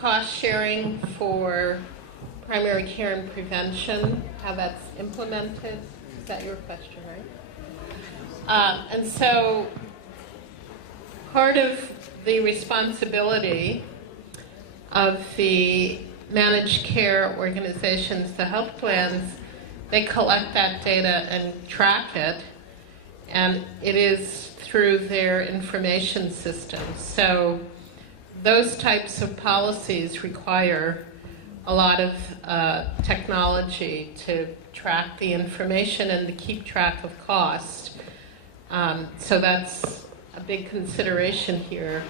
cost sharing for primary care and prevention, how that's implemented. Is that your question, right? And so part of the responsibility of the managed care organizations, the health plans, they collect that data and track it, and it is through their information systems. So those types of policies require a lot of technology to track the information and to keep track of cost. So that's a big consideration here,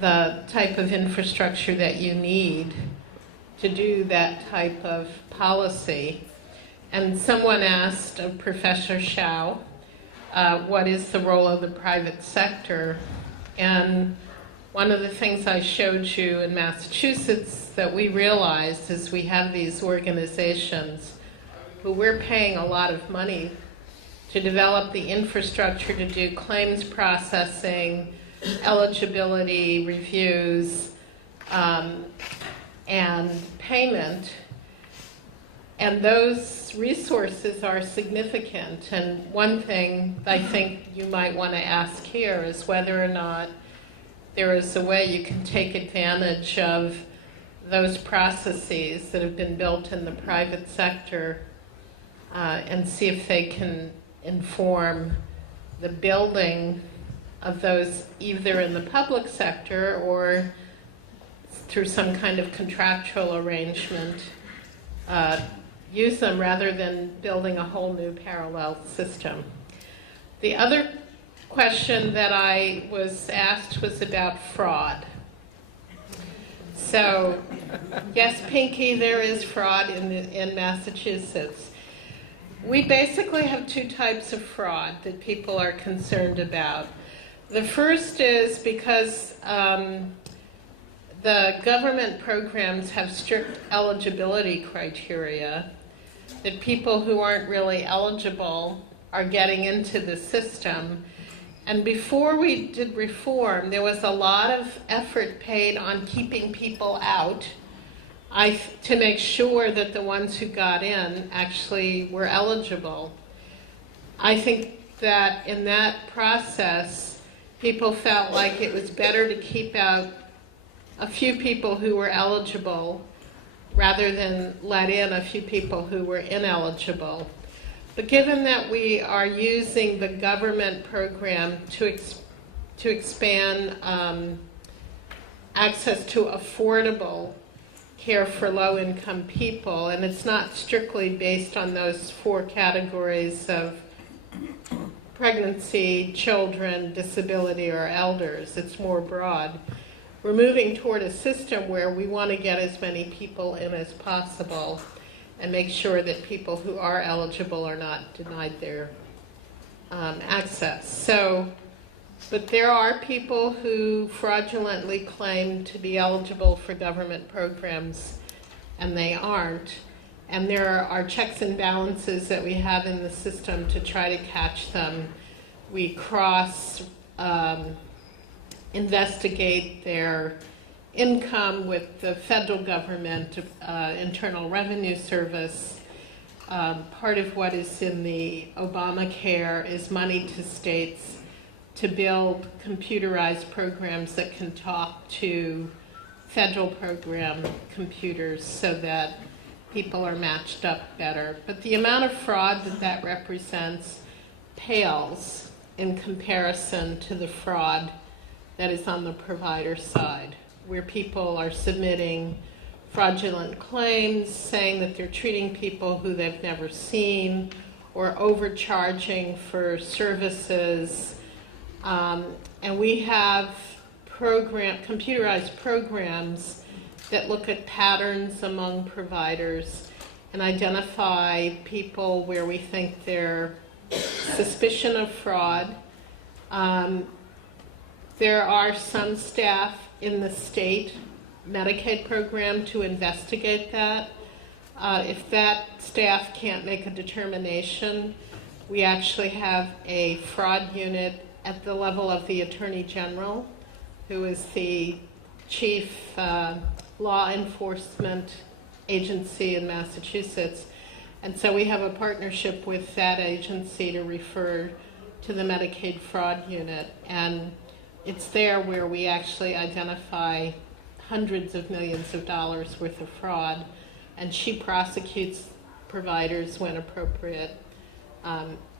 the type of infrastructure that you need to do that type of policy. And someone asked of Professor Shao, what is the role of the private sector? And one of the things I showed you in Massachusetts that we realized is we have these organizations who we're paying a lot of money to develop the infrastructure to do claims processing, eligibility reviews, and payment. And those resources are significant. And one thing I think you might want to ask here is whether or not there is a way you can take advantage of those processes that have been built in the private sector and see if they can inform the building of those either in the public sector or through some kind of contractual arrangement. Use them rather than building a whole new parallel system. The other question that I was asked was about fraud. So, yes, Pinky, there is fraud in Massachusetts. We basically have two types of fraud that people are concerned about. The first is because the government programs have strict eligibility criteria, that people who aren't really eligible are getting into the system. And before we did reform, there was a lot of effort paid on keeping people out to make sure that the ones who got in actually were eligible. I think that in that process, people felt like it was better to keep out a few people who were eligible rather than let in a few people who were ineligible. But given that we are using the government program to expand access to affordable care for low-income people, and it's not strictly based on those four categories of pregnancy, children, disability, or elders, it's more broad. We're moving toward a system where we want to get as many people in as possible and make sure that people who are eligible are not denied their access. So, but there are people who fraudulently claim to be eligible for government programs and they aren't. And there are checks and balances that we have in the system to try to catch them. We cross investigate their income with the federal government, Internal Revenue Service. Part of what is in the Obamacare is money to states to build computerized programs that can talk to federal program computers so that people are matched up better. But the amount of fraud that represents pales in comparison to the fraud that is on the provider side, where people are submitting fraudulent claims, saying that they're treating people who they've never seen, or overcharging for services. And we have computerized programs that look at patterns among providers and identify people where we think there's suspicion of fraud. There are some staff in the state Medicaid program to investigate that. If that staff can't make a determination, we actually have a fraud unit at the level of the Attorney General, who is the chief law enforcement agency in Massachusetts. And so we have a partnership with that agency to refer to the Medicaid fraud unit. And it's there where we actually identify hundreds of millions of dollars worth of fraud. And she prosecutes providers when appropriate,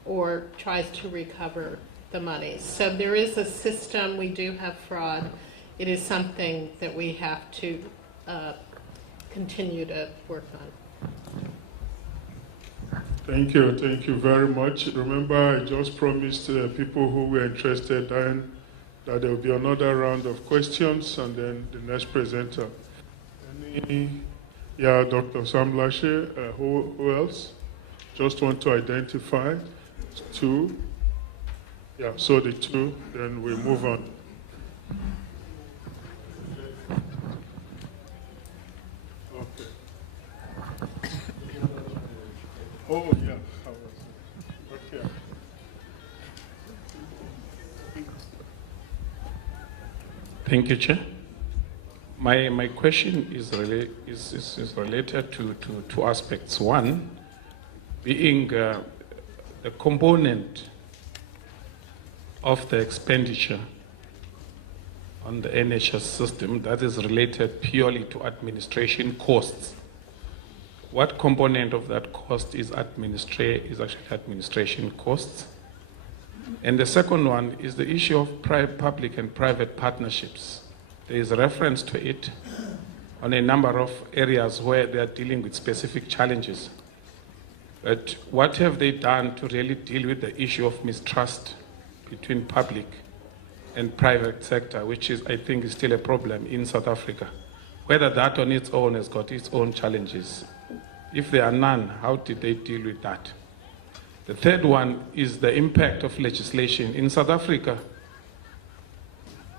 or tries to recover the money. So there is a system. We do have fraud. It is something that we have to continue to work on. Thank you very much. Remember, I just promised people who were interested, Diane, that there will be another round of questions, and then the next presenter. Yeah, Dr. Sam Lashe, who else? Just want to identify two. Yeah, so the two, then we move on. Okay. Oh, yeah. Okay. Thank you, Chair. My question is related to two aspects. One, being the component of the expenditure on the NHS system that is related purely to administration costs. What component of that cost is actually administration costs? And the second one is the issue of public and private partnerships. There is a reference to it on a number of areas where they are dealing with specific challenges. But what have they done to really deal with the issue of mistrust between public and private sector, which is, I think, is still a problem in South Africa? Whether that on its own has got its own challenges. If there are none, how did they deal with that? The third one is the impact of legislation. In South Africa,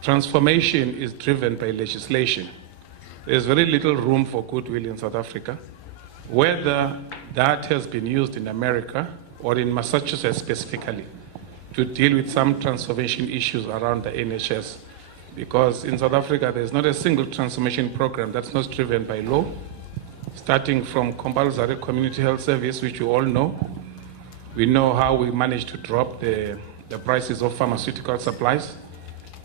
transformation is driven by legislation. There's very little room for goodwill in South Africa. Whether that has been used in America or in Massachusetts specifically to deal with some transformation issues around the NHS. Because in South Africa, there's not a single transformation program that's not driven by law, starting from compulsory community health service, which you all know. We know how we managed to drop the prices of pharmaceutical supplies.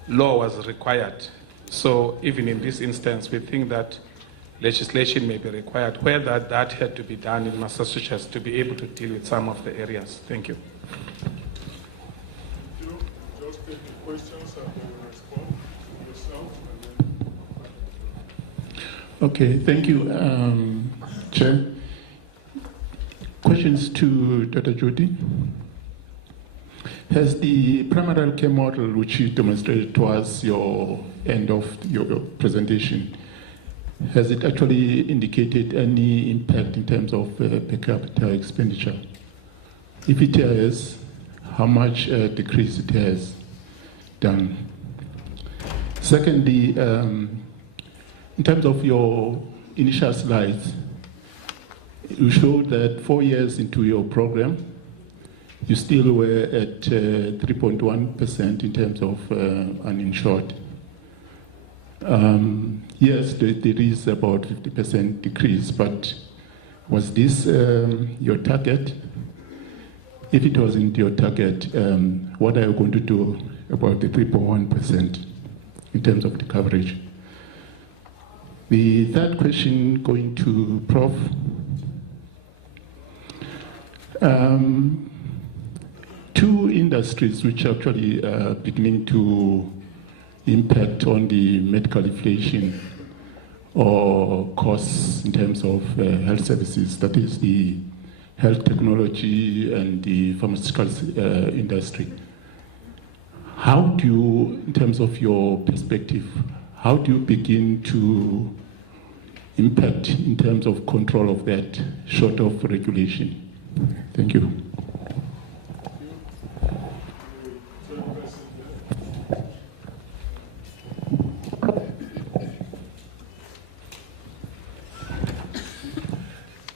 Law was required. So even in this instance, we think that legislation may be required, whether that had to be done in Massachusetts to be able to deal with some of the areas. Thank you. Just take the questions and then respond yourself. Okay, thank you, Chair. Questions to Dr. Jody. Has the primary care model, which you demonstrated towards your end of your presentation, has it actually indicated any impact in terms of per capita expenditure? If it has, how much decrease it has done? Secondly, in terms of your initial slides, you showed that 4 years into your program, you still were at 3.1% in terms of uninsured. Yes, there is about 50% decrease, but was this your target? If it wasn't your target, what are you going to do about the 3.1% in terms of the coverage? The third question going to Prof. Two industries which are actually beginning to impact on the medical inflation or costs in terms of health services, that is the health technology and the pharmaceutical industry. How do you, in terms of your perspective, how do you begin to impact in terms of control of that short of regulation? Thank you.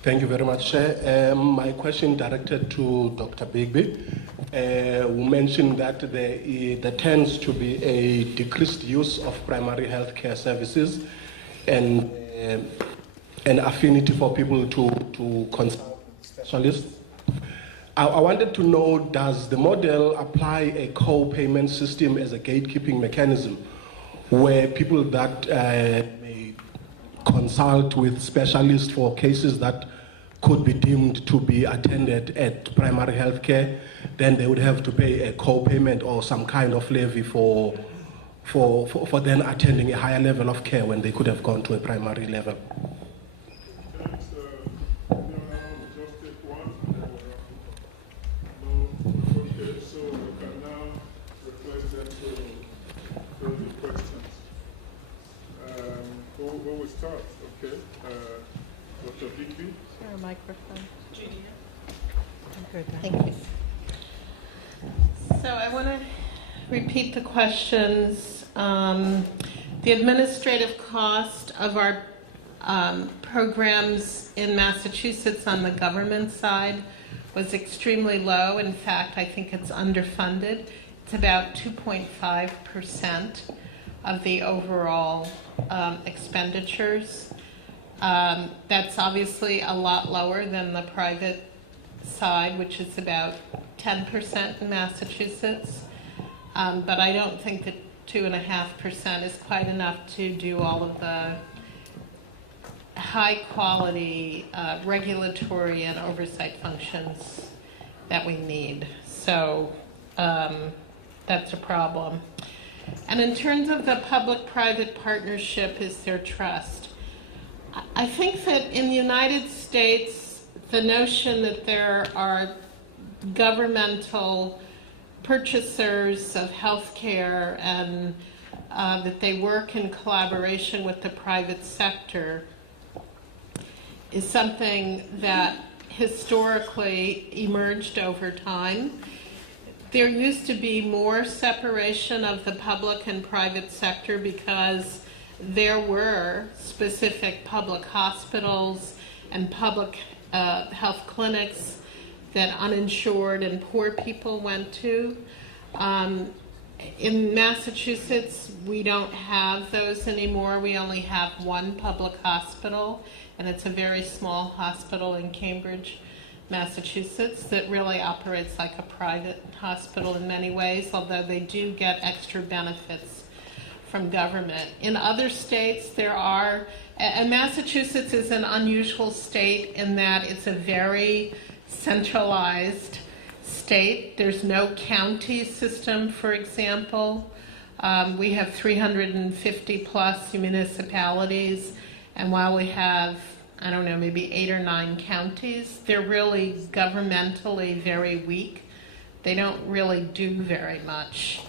Thank you very much, Chair. My question directed to Dr. Bigby. We mentioned that there tends to be a decreased use of primary health care services, and an affinity for people to consult specialists. I wanted to know, does the model apply a co-payment system as a gatekeeping mechanism where people that may consult with specialists for cases that could be deemed to be attended at primary health care, then they would have to pay a co-payment or some kind of levy for then attending a higher level of care when they could have gone to a primary level? Thanks. Just take one. No. Okay, so we can now request them to throw the questions. Who will start? Okay. Dr. Bigby. Share a microphone. Thank you. So I want to repeat the questions. The administrative cost of our programs in Massachusetts on the government side was extremely low. In fact, I think it's underfunded. It's about 2.5% of the overall expenditures. That's obviously a lot lower than the private side, which is about 10% in Massachusetts. But I don't think that 2.5% is quite enough to do all of the high quality regulatory and oversight functions that we need. So that's a problem. And in terms of the public-private partnership, is there trust? I think that in the United States, the notion that there are governmental purchasers of health care and that they work in collaboration with the private sector is something that historically emerged over time. There used to be more separation of the public and private sector because there were specific public hospitals and public health clinics that uninsured and poor people went to. In Massachusetts, we don't have those anymore. We only have one public hospital, and it's a very small hospital in Cambridge, Massachusetts, that really operates like a private hospital in many ways, although they do get extra benefits from government. In other states, there are, and Massachusetts is an unusual state in that it's a very centralized state. There's no county system, for example. We have 350 plus municipalities, and while we have, I don't know, maybe 8 or 9 counties, they're really governmentally very weak. They don't really do very much.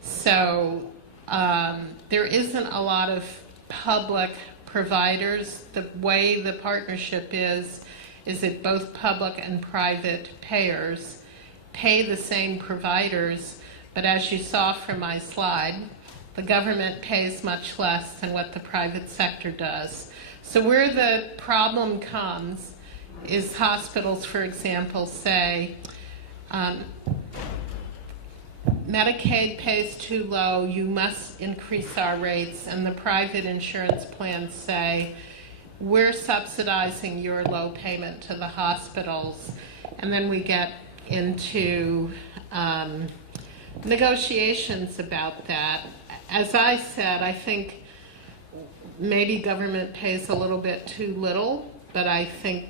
So there isn't a lot of public providers. The way the partnership is that both public and private payers pay the same providers, but as you saw from my slide, the government pays much less than what the private sector does. So where the problem comes is hospitals, for example, say, Medicaid pays too low, you must increase our rates, and the private insurance plans say, we're subsidizing your low payment to the hospitals, and then we get into negotiations about that. As I said, I think maybe government pays a little bit too little, but I think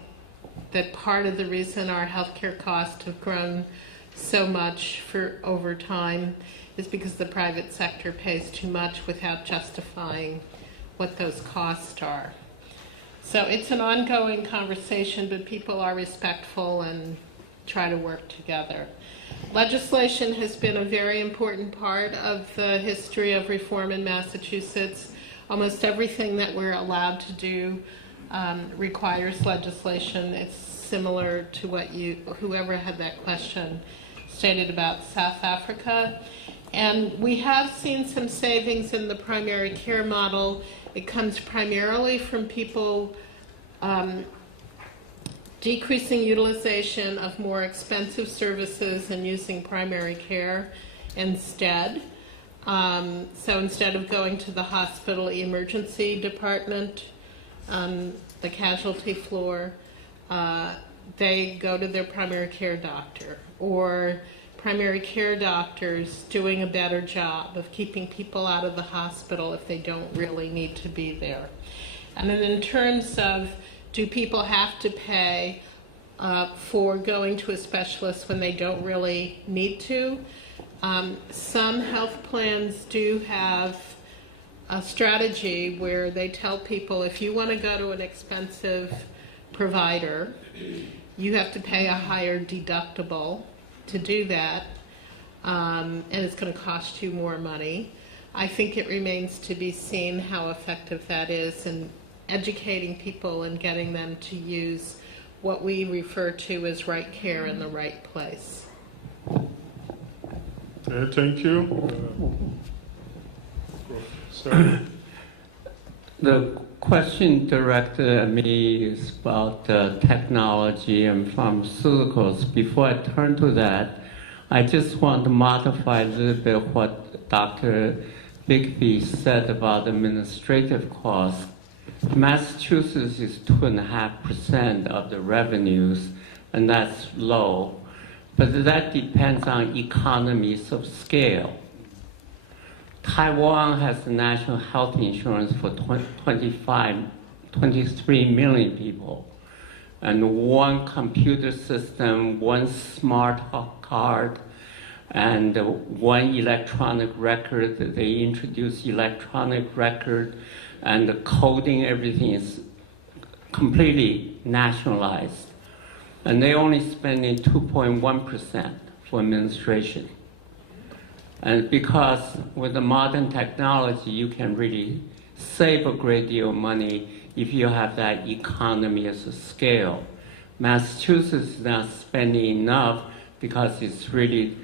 that part of the reason our healthcare costs have grown so much for over time is because the private sector pays too much without justifying what those costs are. So it's an ongoing conversation, but people are respectful and try to work together. Legislation has been a very important part of the history of reform in Massachusetts. Almost everything that we're allowed to do requires legislation. It's similar to what whoever had that question stated about South Africa. And we have seen some savings in the primary care model. It comes primarily from people decreasing utilization of more expensive services and using primary care instead. So instead of going to the hospital emergency department on the casualty floor, they go to their primary care doctor, or primary care doctors doing a better job of keeping people out of the hospital if they don't really need to be there. And then in terms of, do people have to pay for going to a specialist when they don't really need to? Some health plans do have a strategy where they tell people, if you want to go to an expensive provider, you have to pay a higher deductible to do that, and it's going to cost you more money. I think it remains to be seen how effective that is in educating people and getting them to use what we refer to as right care in the right place. Okay, thank you. Sorry. The question directed at me is about technology and pharmaceuticals. Before I turn to that, I just want to modify a little bit what Dr. Bigby said about administrative costs. Massachusetts is 2.5% of the revenues, and that's low. But that depends on economies of scale. Taiwan has national health insurance for 23 million people, and one computer system, one smart card, and one electronic record. They introduced electronic record, and the coding, everything is completely nationalized. And they only spending 2.1% for administration. And because with the modern technology, you can really save a great deal of money if you have that economy as a scale. Massachusetts is not spending enough because it's really,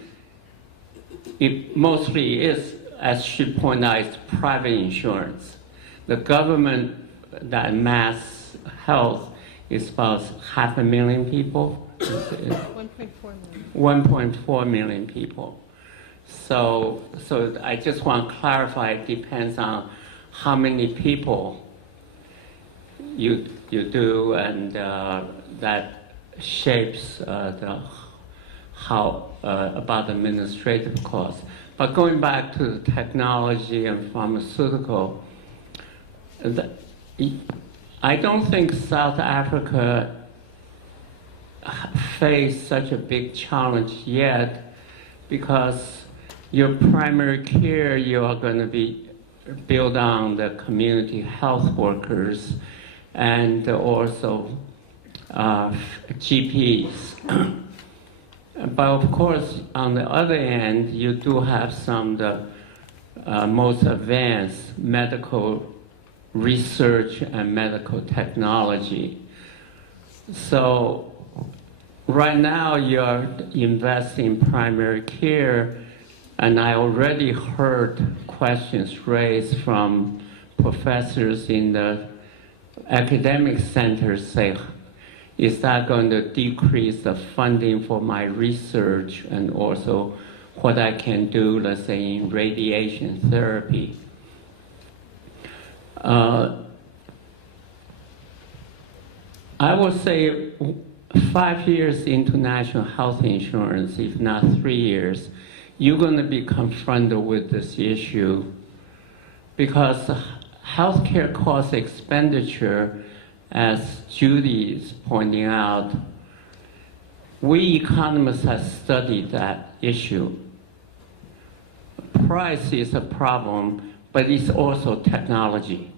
it mostly is, as she pointed out, it's private insurance. The government, that Mass Health, is about 500,000 people. 1.4 million people. So I just want to clarify, it depends on how many people you do, and that shapes about administrative costs. But going back to the technology and pharmaceutical, I don't think South Africa faced such a big challenge yet, because your primary care, you are going to be build on the community health workers and also GPs. But of course, on the other end, you do have some of the most advanced medical research and medical technology. So right now you're investing in primary care, and I already heard questions raised from professors in the academic centers say, is that going to decrease the funding for my research and also what I can do, let's say, in radiation therapy? I would say 5 years into national health insurance, if not 3 years, you're going to be confronted with this issue, because healthcare cost expenditure, as Judy is pointing out, we economists have studied that issue. Price is a problem, but it's also technology.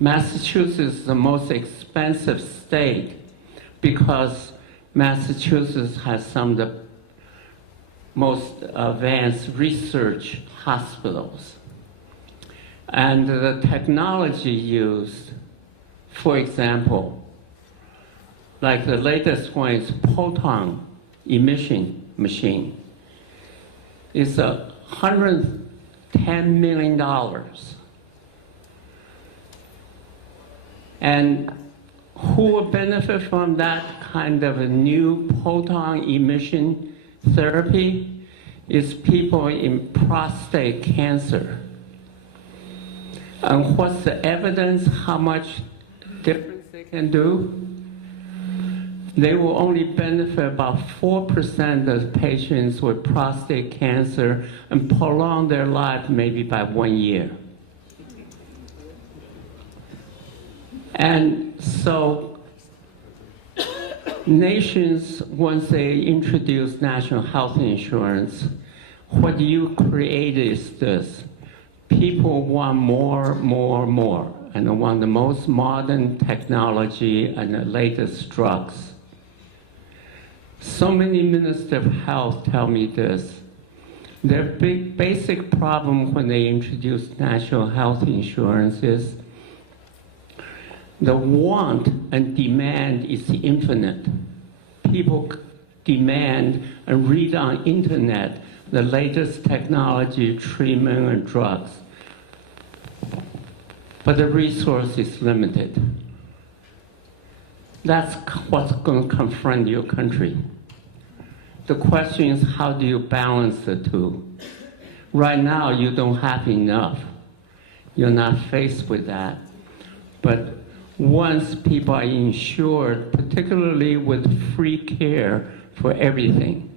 Massachusetts is the most expensive state because Massachusetts has some of the most advanced research hospitals. And the technology used, for example, like the latest one is proton emission machine. It's $110 million. And who will benefit from that kind of a new proton emission therapy is people in prostate cancer. And what's the evidence? How much difference they can do? They will only benefit about 4% of patients with prostate cancer and prolong their life maybe by 1 year. And so nations, once they introduce national health insurance, what you create is this. People want more, more, more, and they want the most modern technology and the latest drugs. So many ministers of health tell me this. Their big basic problem when they introduce national health insurance is the want and demand is infinite. People demand and read on internet the latest technology, treatment, and drugs. But the resource is limited. That's what's going to confront your country. The question is, how do you balance the two? Right now, you don't have enough. You're not faced with that. But once people are insured, particularly with free care for everything,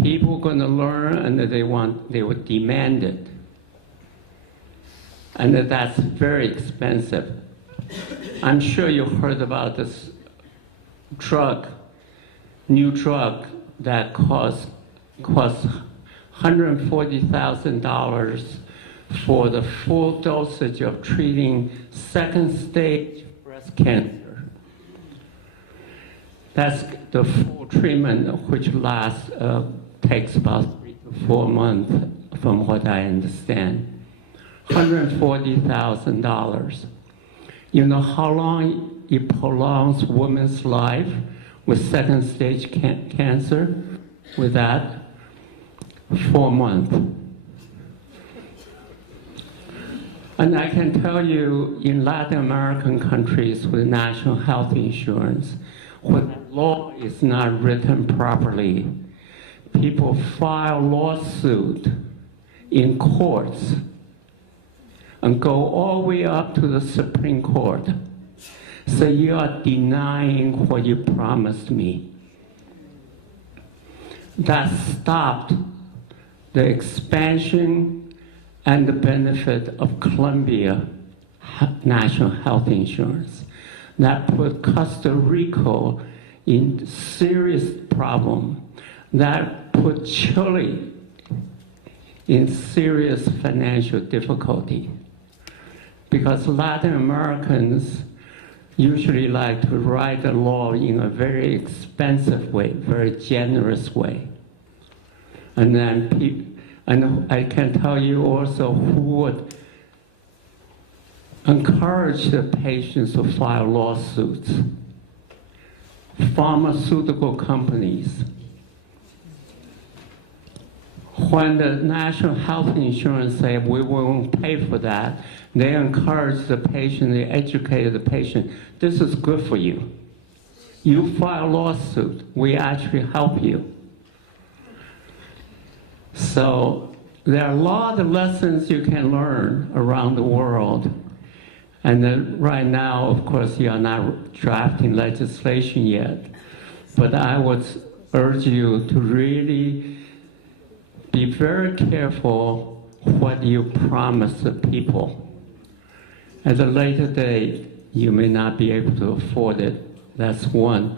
people are going to learn and they will demand it. And that's very expensive. I'm sure you've heard about this new drug that costs $140,000 for the full dosage of treating second-stage breast cancer. That's the full treatment, which takes about 3 to 4 months, from what I understand. $140,000. You know how long it prolongs women's life with second-stage cancer? With that, 4 months. And I can tell you, in Latin American countries with national health insurance, when the law is not written properly, people file lawsuit in courts and go all the way up to the Supreme Court. So you are denying what you promised me. That stopped the expansion and the benefit of Colombia national health insurance. That put Costa Rica in serious problem. That put Chile in serious financial difficulty. Because Latin Americans usually like to write the law in a very expensive way, very generous way. And then and I can tell you also who would encourage the patients to file lawsuits. Pharmaceutical companies. When the national health insurance say we won't pay for that, they encourage the patient, they educate the patient. This is good for you. You file a lawsuit, we actually help you. So there are a lot of lessons you can learn around the world. And then right now, of course, you are not drafting legislation yet. But I would urge you to really be very careful what you promise the people. At a later date, you may not be able to afford it. That's one.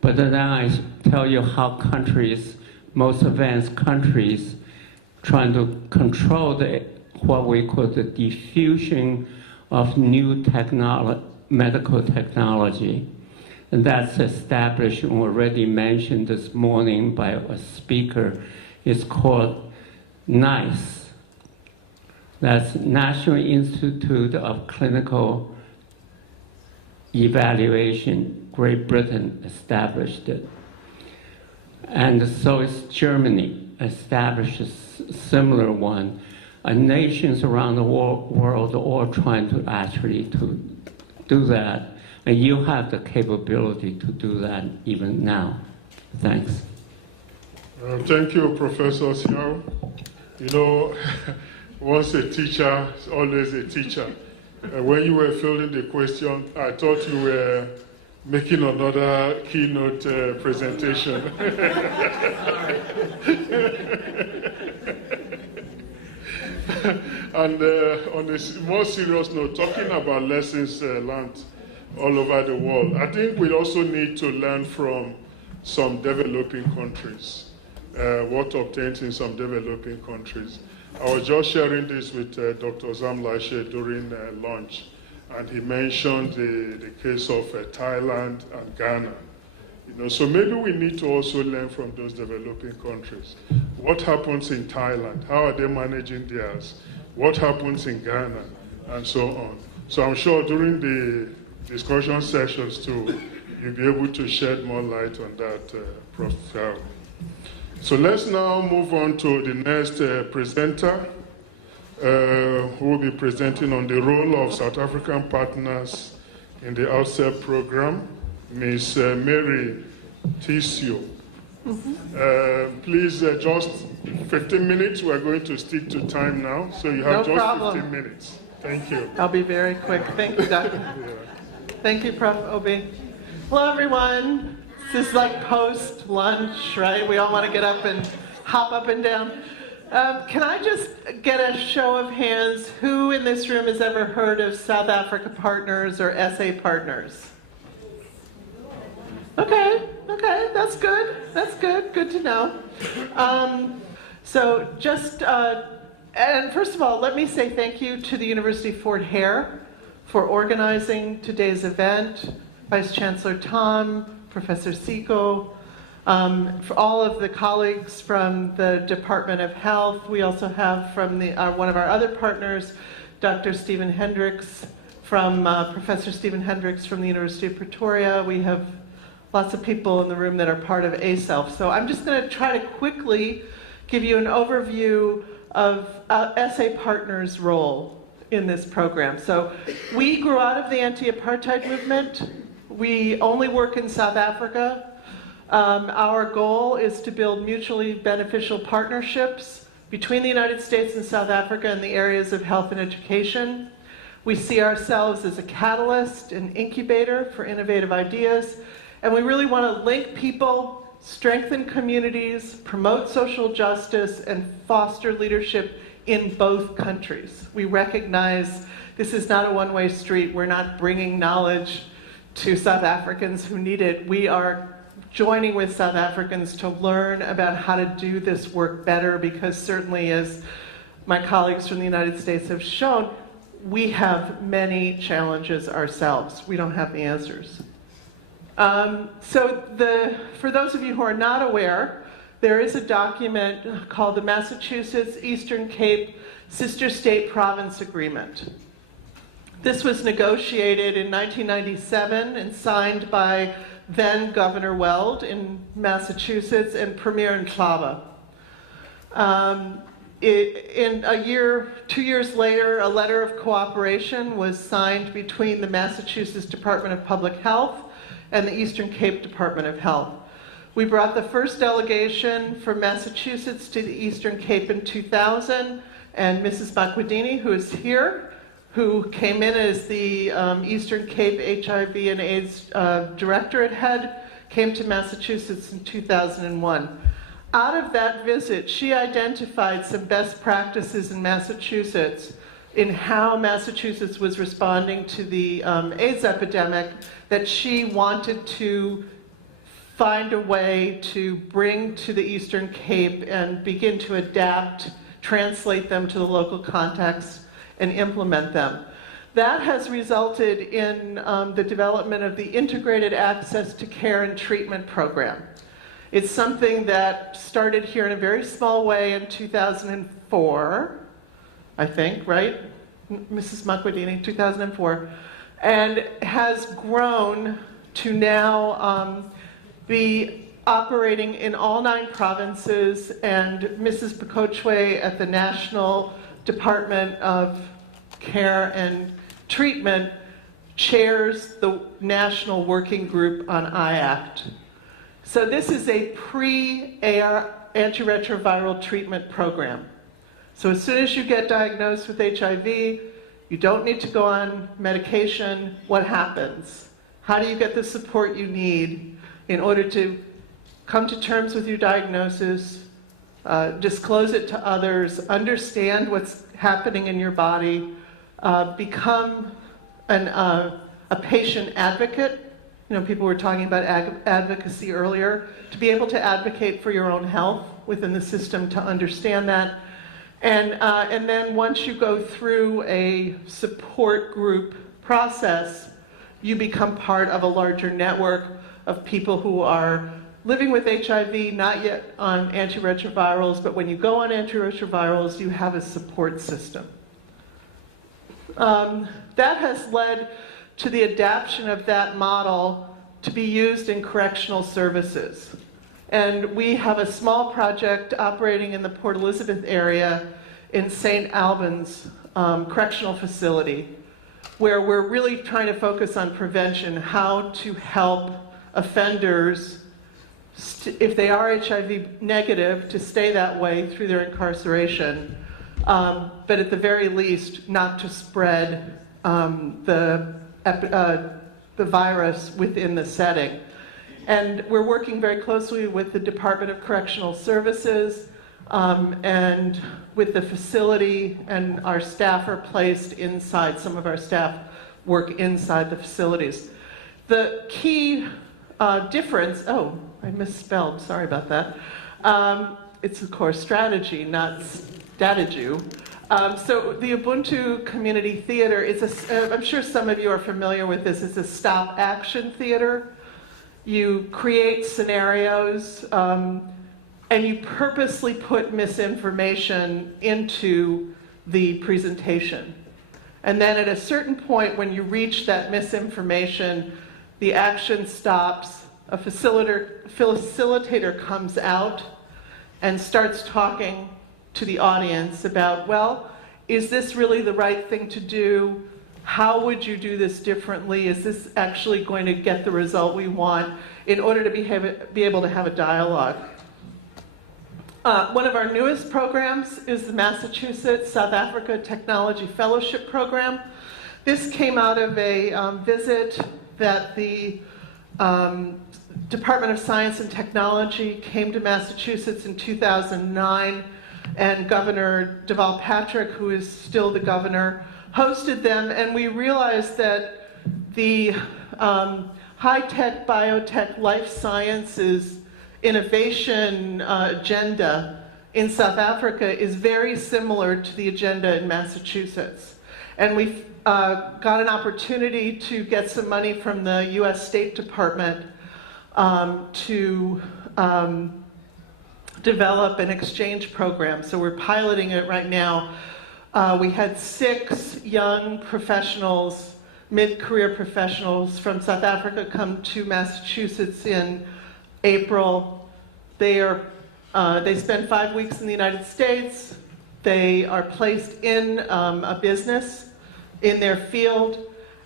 But then I tell you how countries, most advanced countries, trying to control what we call the diffusion of new medical technology. And that's established and already mentioned this morning by a speaker. It's called NICE. That's National Institute of Clinical Evaluation. Great Britain established it. And so it's Germany established a similar one. And nations around the world are all trying to actually to do that. And you have the capability to do that even now. Thanks. Thank you, Professor Xiao. You know, once a teacher is always a teacher. When you were filling the question, I thought you were making another keynote presentation. And on a more serious note, talking about lessons learned all over the world, I think we also need to learn from some developing countries, what obtained in some developing countries. I was just sharing this with Dr. Zamlashe during lunch, and he mentioned the case of Thailand and Ghana. So maybe we need to also learn from those developing countries. What happens in Thailand? How are they managing theirs? What happens in Ghana? And so on. So I'm sure during the discussion sessions too, you'll be able to shed more light on that, Prof. Thao. So let's now move on to the next presenter, who will be presenting on the role of South African partners in the OutSEP program, Ms. Mary Tisio. Please, just 15 minutes. We're going to stick to time now, so you have No just problem. 15 minutes. Thank you. I'll be very quick. Thank you, Doctor. Thank you, Prof. Obi. Hello, everyone. This is like post-lunch, right? We all want to get up and hop up and down. Can I just get a show of hands? Who in this room has ever heard of South Africa Partners or SA Partners? Okay, that's good. That's good. Good to know. So just, and first of all, let me say thank you to the University of Fort Hare for organizing today's event, Vice Chancellor Tom, Professor Siko, for all of the colleagues from the Department of Health. We also have from one of our other partners, Dr. Stephen Hendricks, Professor Stephen Hendricks from the University of Pretoria. We have lots of people in the room that are part of ASELF. So I'm just going to try to quickly give you an overview of SA Partners' role in this program. So we grew out of the anti-apartheid movement. We only work in South Africa. Our goal is to build mutually beneficial partnerships between the United States and South Africa in the areas of health and education. We see ourselves as a catalyst, an incubator for innovative ideas, and we really want to link people, strengthen communities, promote social justice, and foster leadership in both countries. We recognize this is not a one-way street. We're not bringing knowledge to South Africans who need it. We are joining with South Africans to learn about how to do this work better, because certainly, as my colleagues from the United States have shown, we have many challenges ourselves. We don't have the answers. For those of you who are not aware, there is a document called the Massachusetts Eastern Cape Sister State Province Agreement. This was negotiated in 1997 and signed by then Governor Weld in Massachusetts and Premier Nhlaba. 2 years later, a letter of cooperation was signed between the Massachusetts Department of Public Health and the Eastern Cape Department of Health. We brought the first delegation from Massachusetts to the Eastern Cape in 2000, and Mrs. Makwedini, who is here, who came in as the Eastern Cape HIV and AIDS Directorate Head, came to Massachusetts in 2001. Out of that visit, she identified some best practices in Massachusetts in how Massachusetts was responding to the AIDS epidemic that she wanted to find a way to bring to the Eastern Cape and begin to adapt, translate them to the local context, and implement them. That has resulted in the development of the Integrated Access to Care and Treatment Program. It's something that started here in a very small way in 2004, I think, right? Mrs. Makwedini, 2004, and has grown to now be operating in all 9 provinces, and Mrs. Bukochwe at the National Department of Care and Treatment chairs the National Working Group on IACT. So this is a pre-AR antiretroviral treatment program. So as soon as you get diagnosed with HIV, You don't need to go on medication. What happens? How do you get the support you need in order to come to terms with your diagnosis, disclose it to others, understand what's happening in your body, become a patient advocate? You know, people were talking about advocacy earlier. To be able to advocate for your own health within the system, to understand that. And then once you go through a support group process, you become part of a larger network of people who are living with HIV, not yet on antiretrovirals, but when you go on antiretrovirals, you have a support system. That has led to the adaptation of that model to be used in correctional services. And we have a small project operating in the Port Elizabeth area in St. Albans Correctional Facility, where we're really trying to focus on prevention, how to help offenders, if they are HIV negative, to stay that way through their incarceration, but at the very least, not to spread the virus within the setting. And we're working very closely with the Department of Correctional Services and with the facility, and our staff are placed inside. Some of our staff work inside the facilities. The key difference, oh, I misspelled, sorry about that. It's of course strategy, not statiju. So the Ubuntu Community Theater is I'm sure some of you are familiar with this, it's a stop action theater. You create scenarios and you purposely put misinformation into the presentation. And then at a certain point when you reach that misinformation, the action stops, a facilitator comes out and starts talking to the audience about, well, is this really the right thing to do? How would you do this differently? Is this actually going to get the result we want? In order to be able to have a dialogue. One of our newest programs is the Massachusetts South Africa Technology Fellowship Program. This came out of a visit that the Department of Science and Technology came to Massachusetts in 2009, and Governor Deval Patrick, who is still the governor, hosted them, and we realized that the high-tech, biotech, life sciences innovation agenda in South Africa is very similar to the agenda in Massachusetts. And we've got an opportunity to get some money from the US State Department to develop an exchange program. So we're piloting it right now. We had 6 young professionals, mid-career professionals from South Africa come to Massachusetts in April. They spend 5 weeks in the United States. They are placed in a business in their field,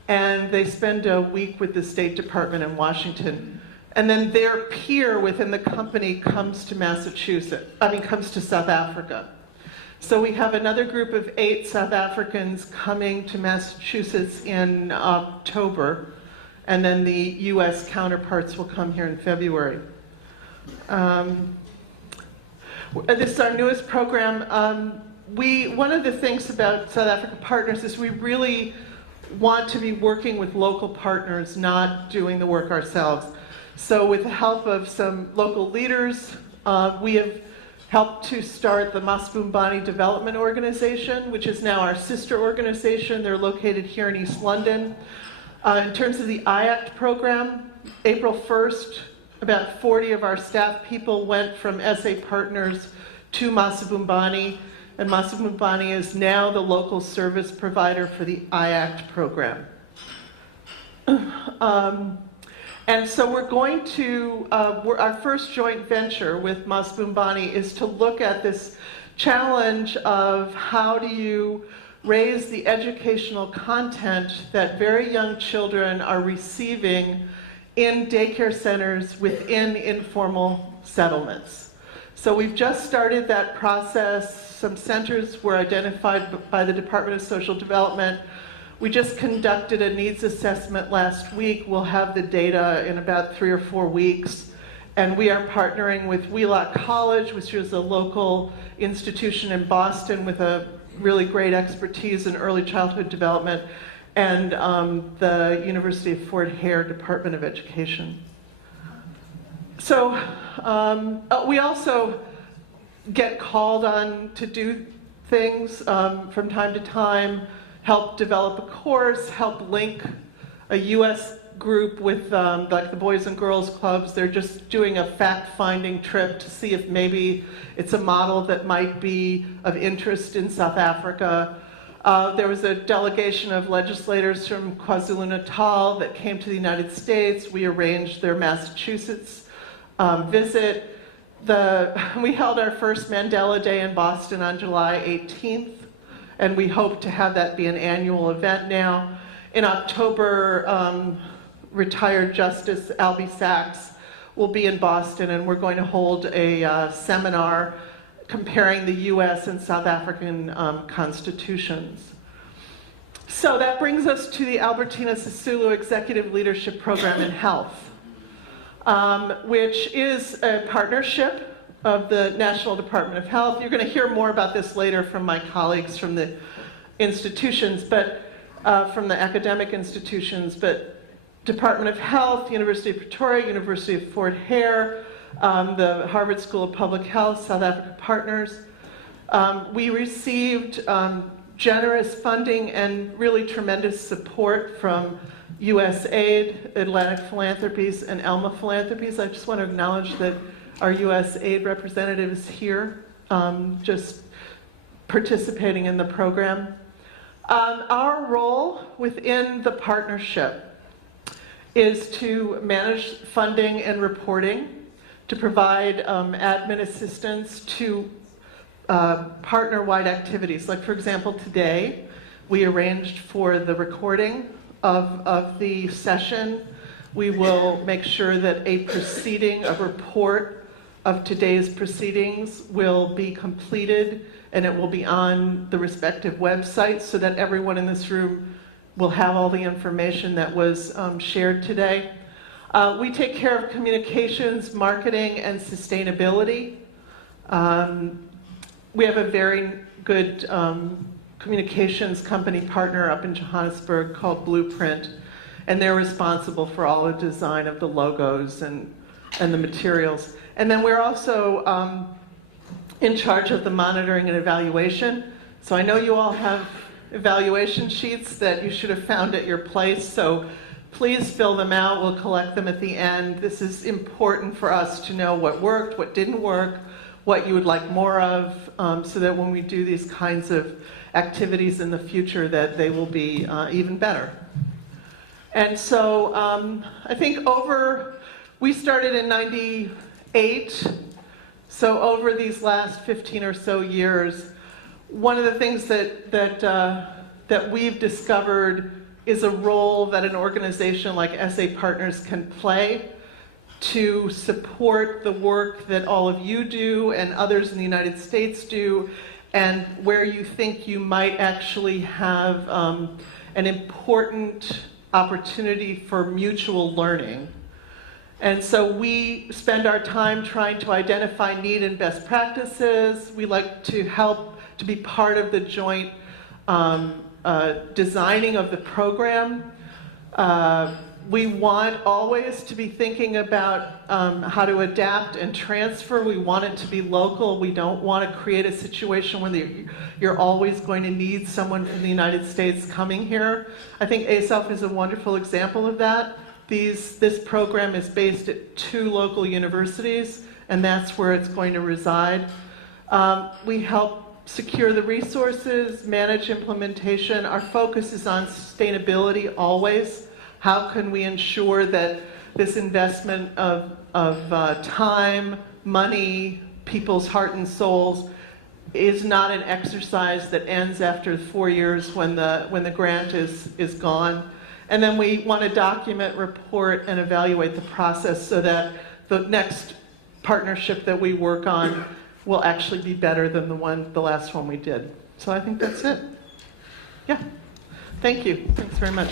and they spend a week with the State Department in Washington. And then their peer within the company comes to comes to South Africa. So we have another group of 8 South Africans coming to Massachusetts in October, and then the US counterparts will come here in February. This is our newest program. One of the things about South Africa Partners is we really want to be working with local partners, not doing the work ourselves. So with the help of some local leaders, we have helped to start the Masibumbani Development Organization, which is now our sister organization. They're located here in East London. In terms of the IACT program, April 1st, about 40 of our staff people went from SA Partners to Masibumbani, and Masibumbani is now the local service provider for the IACT program. And so we're going to, our first joint venture with Masibumbani is to look at this challenge of how do you raise the educational content that very young children are receiving in daycare centers within informal settlements. So we've just started that process. Some centers were identified by the Department of Social Development We just conducted a needs assessment last week. We'll have the data in about 3 or 4 weeks. And we are partnering with Wheelock College, which is a local institution in Boston with a really great expertise in early childhood development, and the University of Fort Hare Department of Education. So we also get called on to do things from time to time, help develop a course, help link a U.S. group with like the Boys and Girls Clubs. They're just doing a fact-finding trip to see if maybe it's a model that might be of interest in South Africa. There was a delegation of legislators from KwaZulu-Natal that came to the United States. We arranged their Massachusetts visit. We held our first Mandela Day in Boston on July 18th, and we hope to have that be an annual event now. In October, retired Justice Albie Sachs will be in Boston, and we're going to hold a seminar comparing the U.S. and South African constitutions. So that brings us to the Albertina Sisulu Executive Leadership Program in Health, which is a partnership of the National Department of Health. You're going to hear more about this later from my colleagues from the institutions, but from the academic institutions, but Department of Health, University of Pretoria, University of Fort Hare, the Harvard School of Public Health, South Africa Partners. We received generous funding and really tremendous support from USAID, Atlantic Philanthropies, and Elma Philanthropies. I just want to acknowledge that our USAID representative is here, just participating in the program. Our role within the partnership is to manage funding and reporting, to provide admin assistance to partner-wide activities. Like, for example, today, we arranged for the recording of the session. We will make sure that a report of today's proceedings will be completed, and it will be on the respective websites so that everyone in this room will have all the information that was shared today. We take care of communications, marketing, and sustainability. We have a very good communications company partner up in Johannesburg called Blueprint, and they're responsible for all the design of the logos and the materials. And then we're also in charge of the monitoring and evaluation. So I know you all have evaluation sheets that you should have found at your place, so please fill them out. We'll collect them at the end. This is important for us to know what worked, what didn't work, what you would like more of, so that when we do these kinds of activities in the future, that they will be even better. And so I think we started in '98, so over these last 15 or so years, one of the things that we've discovered is a role that an organization like SA Partners can play to support the work that all of you do and others in the United States do, and where you think you might actually have an important opportunity for mutual learning. And so we spend our time trying to identify need and best practices. We like to help to be part of the joint designing of the program. We want always to be thinking about how to adapt and transfer. We want it to be local. We don't want to create a situation where you're always going to need someone from the United States coming here. I think ASOF is a wonderful example of that. This program is based at 2 local universities, and that's where it's going to reside. We help secure the resources, manage implementation. Our focus is on sustainability always. How can we ensure that this investment of time, money, people's heart and souls is not an exercise that ends after 4 years when the grant is gone. And then we want to document, report, and evaluate the process so that the next partnership that we work on will actually be better than the last one we did. So I think that's it. Yeah. Thank you. Thanks very much.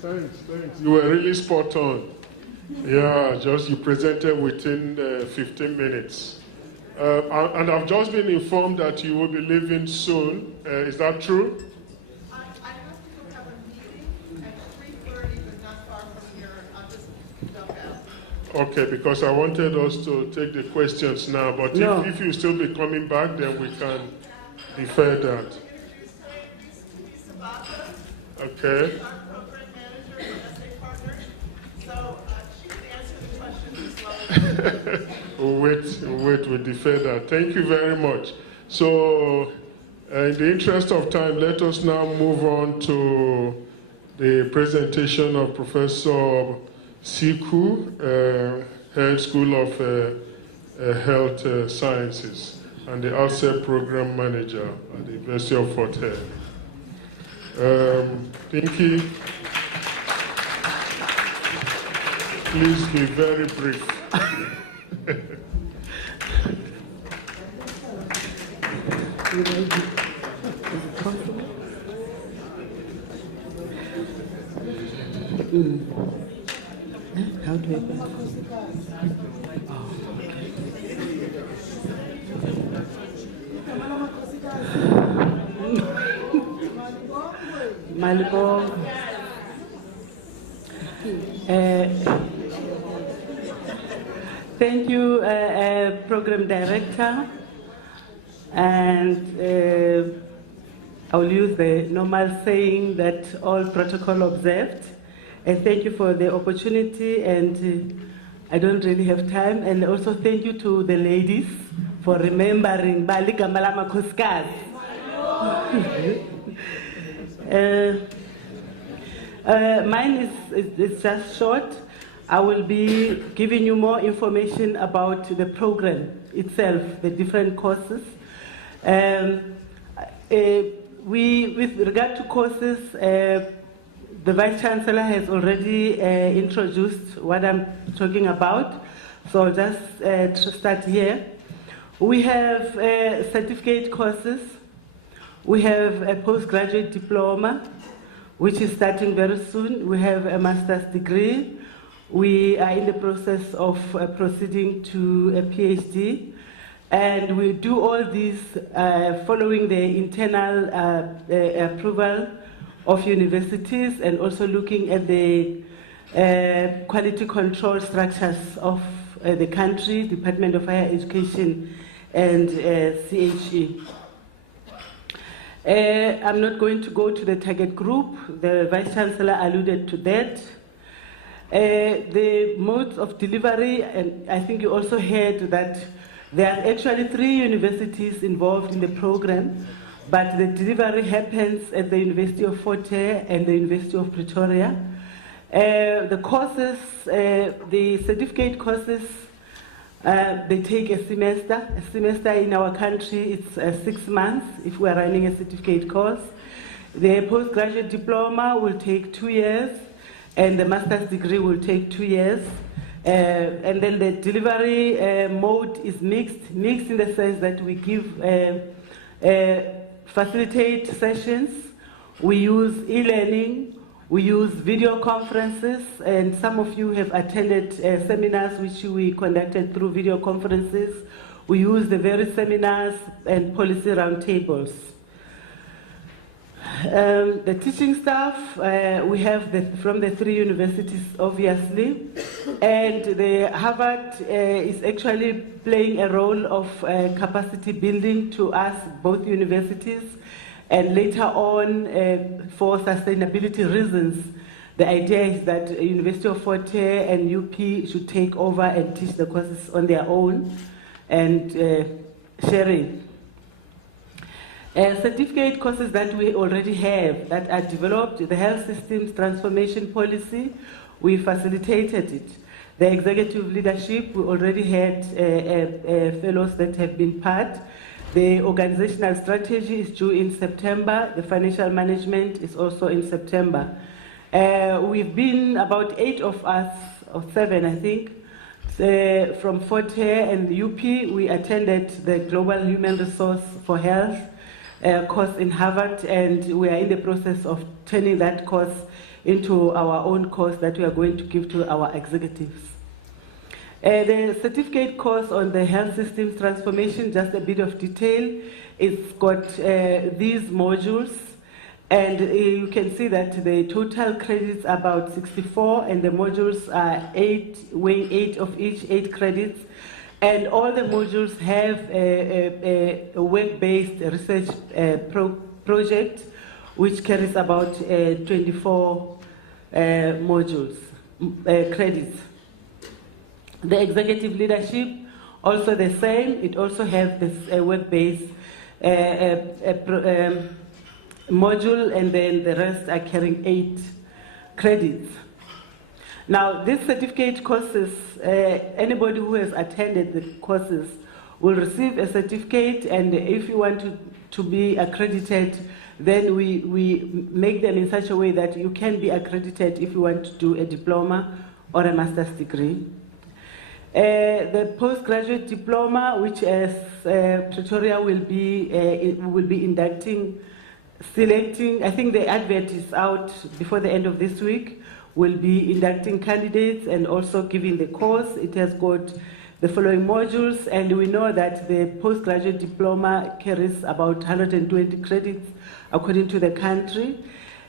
Thanks. You were really spot on. Yeah, just you presented within 15 minutes. And I've just been informed that you will be leaving soon. Is that true? I have to have a meeting at 3:30, but not far from here. I'll just dump out. Okay, because I wanted us to take the questions now, but No. if you still be coming back, then we can defer that. Okay. Our program manager for SA Partners, so she can answer the questions as well. We'll defer that. Thank you very much. So, in the interest of time, let us now move on to the presentation of Professor Siku, Head School of Health Sciences, and the ALSEP Program Manager at the University of Fort Hare. Pinky, please be very brief. How do I go? Malibo. Thank you, Program Director. And I will use the normal saying that all protocol observed. And thank you for the opportunity, and I don't really have time. And also thank you to the ladies for remembering Bali Gamalama Kuskas. Mine is just short. I will be giving you more information about the program itself, the different courses. With regard to courses, the Vice Chancellor has already introduced what I'm talking about, so I'll just start here. We have certificate courses. We have a postgraduate diploma, which is starting very soon. We have a master's degree. We are in the process of proceeding to a PhD. And we do all this following the internal approval of universities and also looking at the quality control structures of the country, Department of Higher Education and CHE. I'm not going to go to the target group. The Vice Chancellor alluded to that. The modes of delivery, and I think you also heard that there are actually 3 universities involved in the program, but the delivery happens at the University of Fort Hare and the University of Pretoria. The courses, the certificate courses, they take a semester. A semester in our country, it's 6 months if we are running a certificate course. The postgraduate diploma will take 2 years, and the master's degree will take 2 years. And then the delivery mode is mixed in the sense that we give facilitate sessions, we use e-learning, we use video conferences, and some of you have attended seminars which we conducted through video conferences. We use the various seminars and policy roundtables. The teaching staff, we have from the 3 universities, obviously, and the Harvard is actually playing a role of capacity building to us, both universities, and later on, for sustainability reasons, the idea is that University of Fort Hare and UP should take over and teach the courses on their own and sharing. Certificate courses that we already have that are developed, the health systems transformation policy, we facilitated it. The executive leadership, we already had fellows that have been part. The organizational strategy is due in September. The financial management is also in September. We've been about 8 of us, or 7 I think, from Fort Hare and the UP. We attended the Global Human Resource for Health course in Harvard, and we are in the process of turning that course into our own course that we are going to give to our executives. The certificate course on the health systems transformation, just a bit of detail. It's got these modules, and you can see that the total credits are about 64, and the modules are 8, weighing 8 of each, 8 credits. And all the modules have a work-based research project, which carries about 24 modules, credits. The executive leadership, also the same. It also has this work-based module, and then the rest are carrying 8 credits. Now, these certificate courses, anybody who has attended the courses will receive a certificate, and if you want to be accredited, then we make them in such a way that you can be accredited if you want to do a diploma or a master's degree. The postgraduate diploma, which as Pretoria will be inducting, selecting, I think the advert is out before the end of this week, will be inducting candidates and also giving the course. It has got the following modules, and we know that the postgraduate diploma carries about 120 credits according to the country,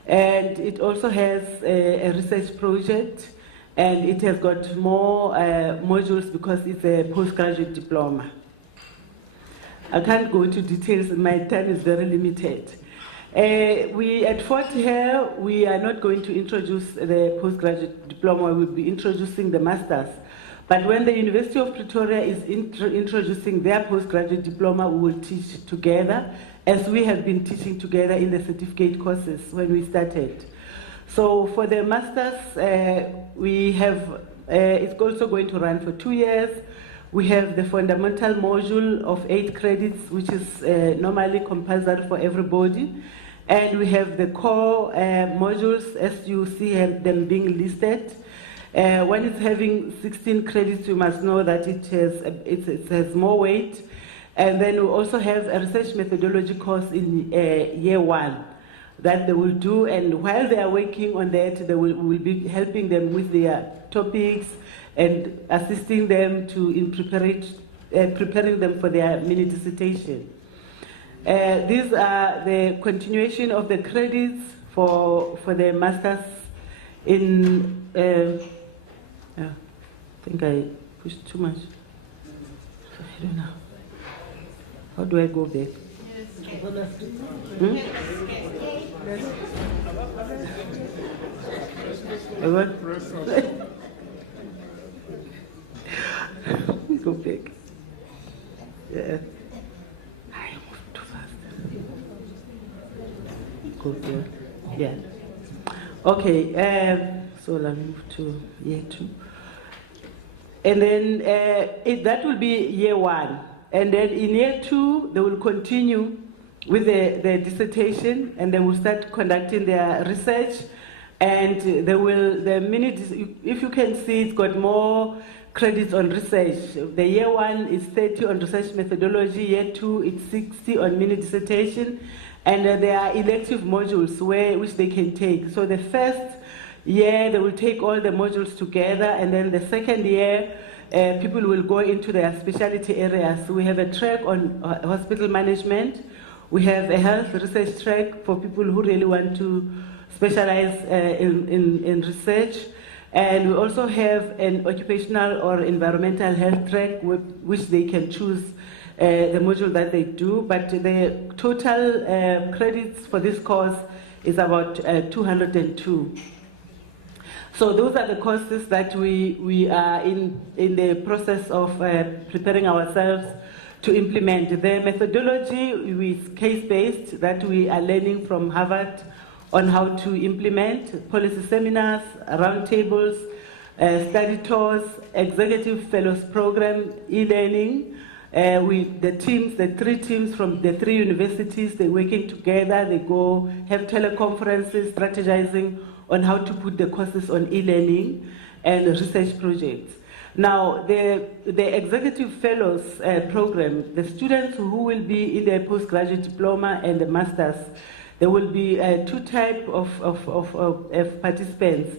and it also has a research project, and it has got more modules because it's a postgraduate diploma. I can't go into details, my time is very limited. We at Fort Hare, we are not going to introduce the postgraduate diploma, we'll be introducing the masters. But when the University of Pretoria is introducing their postgraduate diploma, we will teach together, as we have been teaching together in the certificate courses when we started. So for the masters, we have, it's also going to run for 2 years. We have the fundamental module of 8 credits, which is normally compulsory for everybody. And we have the core modules, as you see them being listed. When it's having 16 credits, you must know that it has more weight. And then we also have a research methodology course in year 1 that they will do. And while they are working on that, they will be helping them with their topics and assisting them in preparing them for their mini dissertation. These are the continuation of the credits for the masters in, I think I pushed too much. I don't know. How do I go back? Go back. Yeah. I moved too fast. Go there. Yeah. Okay. So I'll move to year 2. And then that will be year 1. And then in year 2, they will continue with the dissertation, and they will start conducting their research. And they will, if you can see, it's got more credits on research. The year 1 is 30 on research methodology, year 2 it's 60 on mini dissertation, and there are elective modules which they can take. So the first year they will take all the modules together, and then the second year people will go into their specialty areas. So we have a track on hospital management, we have a health research track for people who really want to specialize in research. And we also have an occupational or environmental health track which they can choose the module that they do. But the total credits for this course is about 202. So those are the courses that we are in the process of preparing ourselves to implement. The methodology is case-based that we are learning from Harvard on how to implement policy seminars, roundtables, study tours, executive fellows program, e-learning. The 3 teams from the 3 universities, they're working together. They go have teleconferences, strategizing on how to put the courses on e-learning and research projects. Now, the Executive Fellows program, the students who will be in the postgraduate diploma and the masters, there will be two types of participants.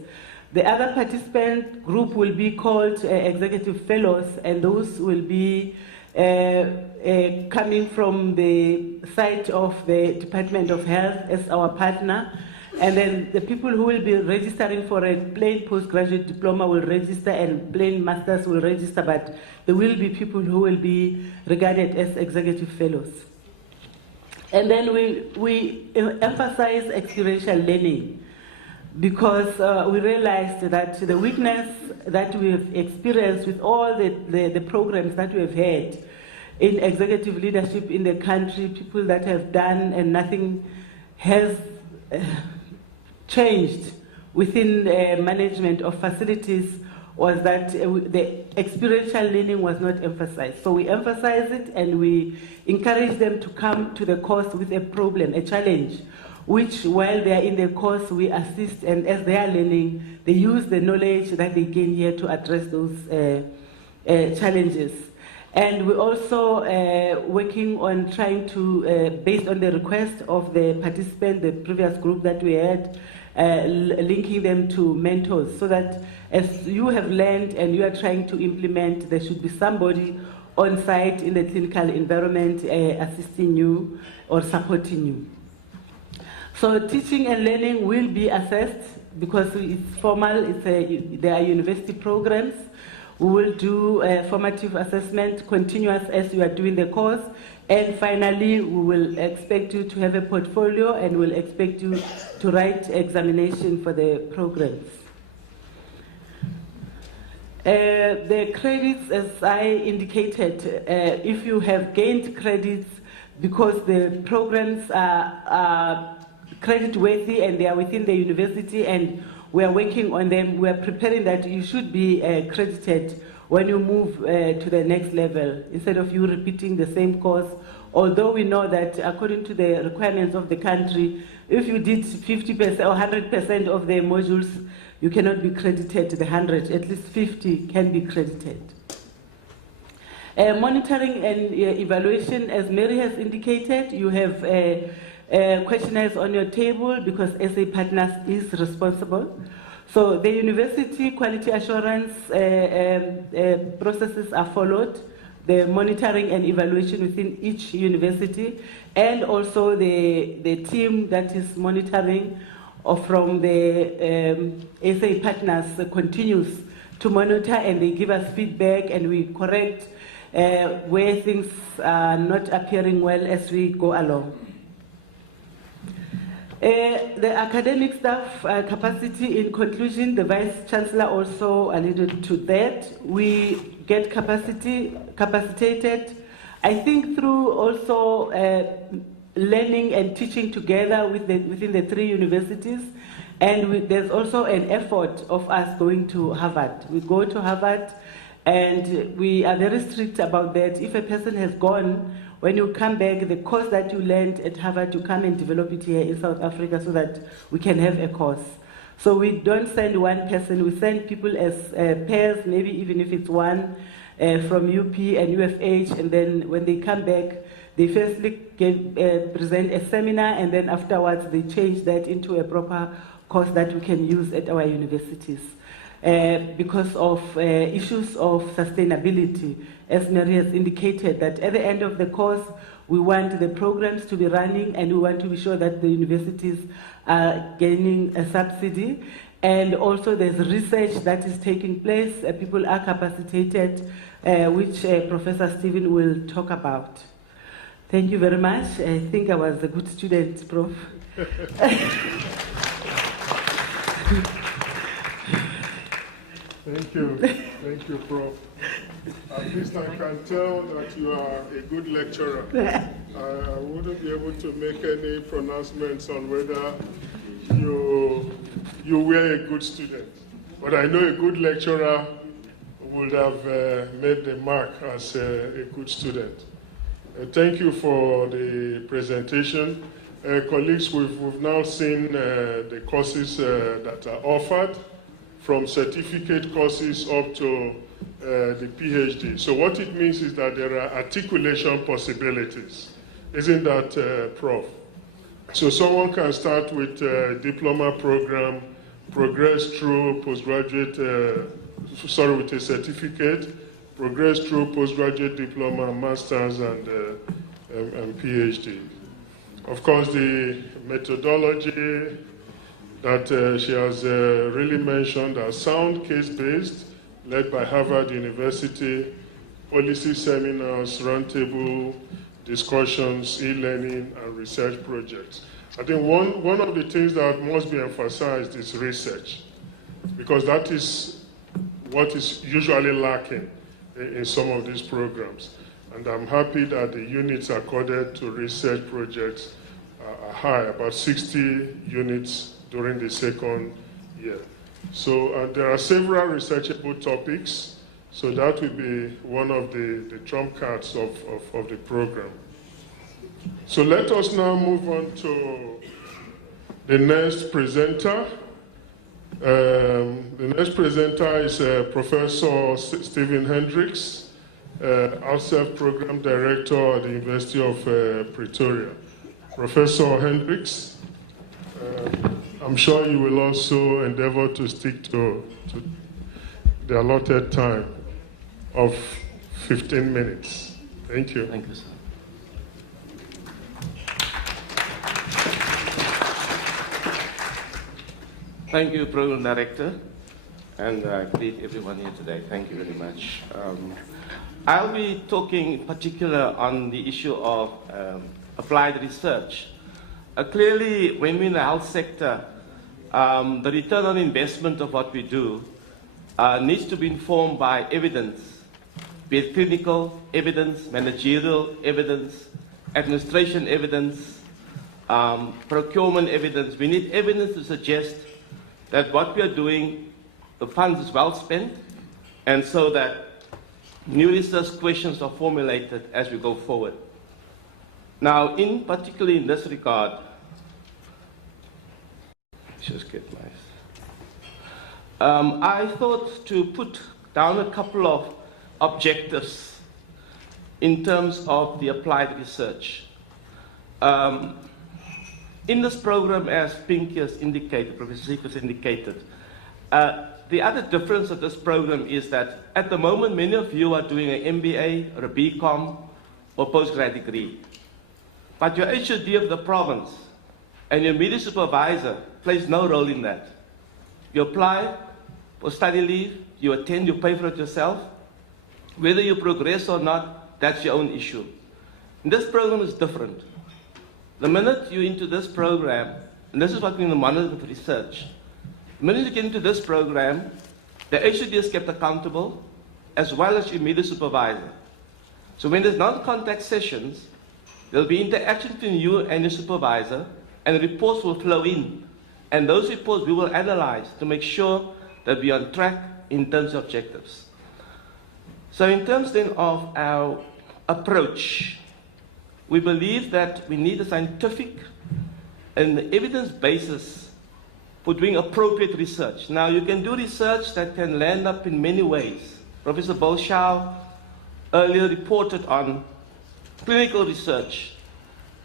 The other participant group will be called Executive Fellows, and those will be coming from the side of the Department of Health as our partner. And then the people who will be registering for a plain postgraduate diploma will register, and plain masters will register, but there will be people who will be regarded as Executive Fellows. And then we emphasize experiential learning, because we realized that the weakness that we have experienced with all the programs that we have had in executive leadership in the country, people that have done and nothing has changed within management of facilities, was that the experiential learning was not emphasized. So we emphasize it, and we encourage them to come to the course with a problem, a challenge, which while they are in the course, we assist, and as they are learning, they use the knowledge that they gain here to address those challenges. And we're also working on trying to, based on the request of the participant, the previous group that we had, linking them to mentors, so that as you have learned and you are trying to implement, there should be somebody on site in the clinical environment assisting you or supporting you. So teaching and learning will be assessed because it's formal, there are university programs. We will do a formative assessment, continuous as you are doing the course. And finally, we will expect you to have a portfolio, and we'll expect you to write examination for the programs. The credits, as I indicated, if you have gained credits because the programs are credit worthy and they are within the university and we are working on them, we are preparing that you should be credited when you move to the next level, instead of you repeating the same course. Although we know that according to the requirements of the country, if you did 50% or 100% of the modules, you cannot be credited to the 100, at least 50 can be credited. Monitoring and evaluation, as Mary has indicated, you have questionnaires on your table because SA Partners is responsible. So the university quality assurance processes are followed, the monitoring and evaluation within each university, and also the team that is monitoring from the SA Partners continues to monitor, and they give us feedback, and we correct where things are not appearing well as we go along. The academic staff capacity, in conclusion, the Vice Chancellor also alluded to that. We get capacitated, I think, through also learning and teaching together within the three universities. And there's also an effort of us going to Harvard. We go to Harvard, and we are very strict about that. If a person has gone, when you come back, the course that you learned at Harvard, you come and develop it here in South Africa so that we can have a course. So we don't send one person, we send people as pairs, maybe even if it's one from UP and UFH, and then when they come back, they firstly present a seminar, and then afterwards they change that into a proper course that we can use at our universities. Because of issues of sustainability, as Mary has indicated, that at the end of the course, we want the programs to be running, and we want to be sure that the universities are gaining a subsidy. And also there's research that is taking place, people are capacitated, which Professor Stephen will talk about. Thank you very much. I think I was a good student, Prof. Thank you, Prof. At least I can tell that you are a good lecturer. I wouldn't be able to make any pronouncements on whether you were a good student. But I know a good lecturer would have made the mark as a good student. Thank you for the presentation. Colleagues, we've now seen the courses that are offered, from certificate courses up to the PhD. So what it means is that there are articulation possibilities. Isn't that, Prof? So someone can start with a diploma program, progress through postgraduate, with a certificate, progress through postgraduate diploma, master's, and PhD. Of course, the methodology that she has really mentioned are sound case-based, led by Harvard University, policy seminars, roundtable discussions, e-learning, and research projects. I think one of the things that must be emphasized is research, because that is what is usually lacking in some of these programs. And I'm happy that the units accorded to research projects are high, about 60 units during the second year. So there are several researchable topics, so that will be one of the trump cards of the program. So let us now move on to the next presenter. The next presenter is Professor Stephen Hendricks, OutServe Program Director at the University of Pretoria. Professor Hendricks, I'm sure you will also endeavor to stick to the allotted time of 15 minutes. Thank you. Thank you, sir. Thank you, Program Director, and I greet everyone here today. Thank you very much. I'll be talking in particular on the issue of applied research. Clearly, when we're in the health sector, the return on investment of what we do needs to be informed by evidence, be it clinical evidence, managerial evidence, administration evidence, procurement evidence. We need evidence to suggest that what we are doing, the funds is well spent, and so that new research questions are formulated as we go forward. Now, particularly in this regard, just get I thought to put down a couple of objectives in terms of the applied research. In this program, as Pinky has indicated, Professor Sik has indicated, the other difference of this program is that at the moment, many of you are doing an MBA or a BCom or postgrad degree. But your HOD of the province and your media supervisor plays no role in that. You apply for study leave, you attend, you pay for it yourself. Whether you progress or not, that's your own issue. And this program is different. The minute you're into this program, and this is what we're in the monitoring for research, the minute you get into this program, the HOD is kept accountable, as well as your media supervisor. So when there's non-contact sessions, there'll be interaction between you and your supervisor, and reports will flow in. And those reports we will analyze to make sure that we are on track in terms of objectives. So in terms then of our approach, we believe that we need a scientific and evidence basis for doing appropriate research. Now, you can do research that can land up in many ways. Professor Bolshaw earlier reported on clinical research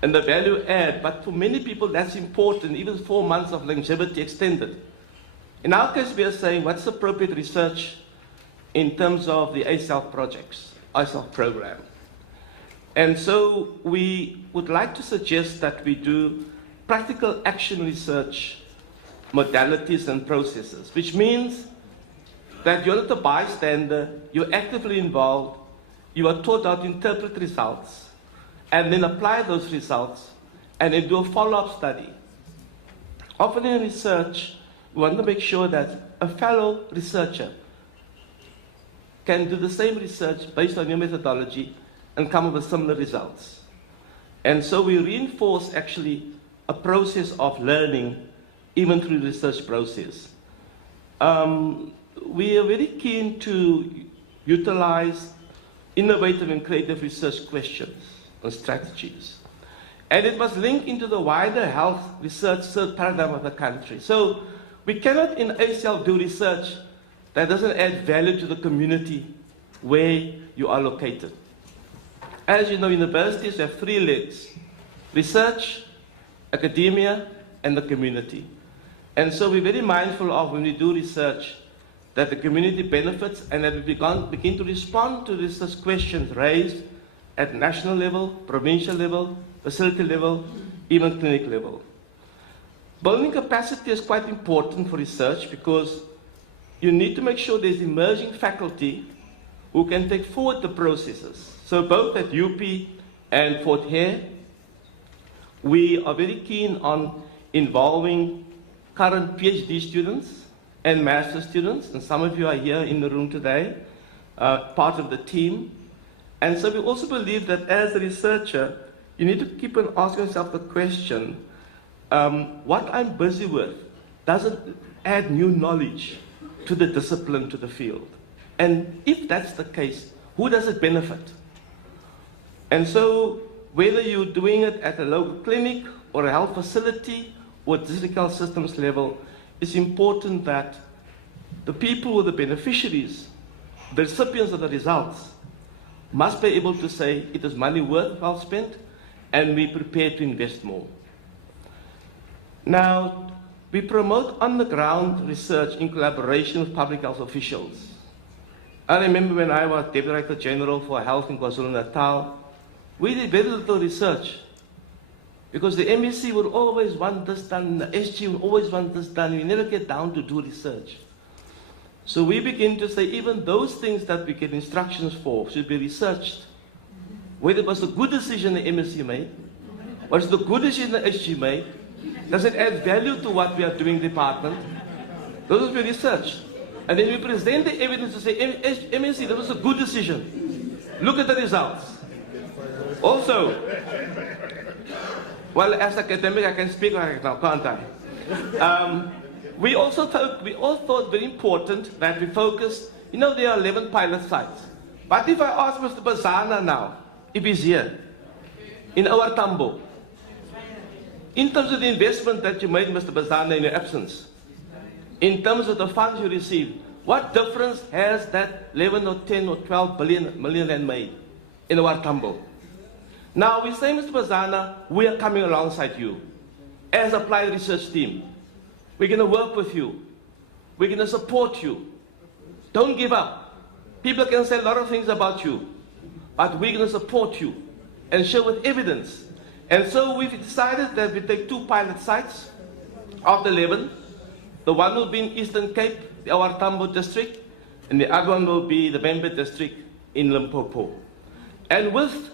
and the value add, but for many people that's important, even 4 months of longevity extended. In our case, we are saying what's appropriate research in terms of the ASELF projects, ASELF program. And so we would like to suggest that we do practical action research modalities and processes, which means that you're not a bystander, you're actively involved, you are taught how to interpret results, and then apply those results, and then do a follow-up study. Often in research, we want to make sure that a fellow researcher can do the same research based on your methodology and come up with similar results. And so we reinforce actually a process of learning even through the research process. We are very keen to utilize innovative and creative research questions and strategies. And it must link into the wider health research paradigm of the country. So we cannot in ACL do research that doesn't add value to the community where you are located. As you know, universities have three legs: research, academia, and the community. And so we're very mindful of, when we do research, that the community benefits and that we begin to respond to research questions raised at national level, provincial level, facility level, even clinic level. Building capacity is quite important for research because you need to make sure there's emerging faculty who can take forward the processes. So both at UP and Fort Hare, we are very keen on involving current PhD students and master's students, and some of you are here in the room today, part of the team. And so we also believe that as a researcher, you need to keep on asking yourself the question, what I'm busy with, does it add new knowledge to the discipline, to the field? And if that's the case, who does it benefit? And so whether you're doing it at a local clinic or a health facility or district health systems level, it's important that the people who are the beneficiaries, the recipients of the results, must be able to say it is money well spent and we're prepared to invest more. Now, we promote on-the-ground research in collaboration with public health officials. I remember when I was Deputy Director General for Health in KwaZulu-Natal, we did very little research because the MEC would always want this done, the SG would always want this done. We never get down to do research. So we begin to say even those things that we get instructions for should be researched. Whether it was a good decision the MEC made, was it a good decision the SG made, does it add value to what we are doing in the department? Those will be researched. And then we present the evidence to say, MEC, that was a good decision. Look at the results. Also, well, as academic, I can speak right now, can't I? We all thought very important that we focus, you know, there are 11 pilot sites. But if I ask Mr. Bazana now, if he's here, in our Tambo, in terms of the investment that you made, Mr. Bazana, in your absence, in terms of the funds you received, what difference has that 11 or 10 or 12 million rand made in our Tambo? Now, we say, Mr. Bazana, we are coming alongside you as applied research team. We're going to work with you. We're going to support you. Don't give up. People can say a lot of things about you, but we're going to support you and show with evidence. And so we've decided that we take 2 pilot sites of the 11. The one will be in Eastern Cape, our Tambo district, and the other one will be the Bembe district in Limpopo. And with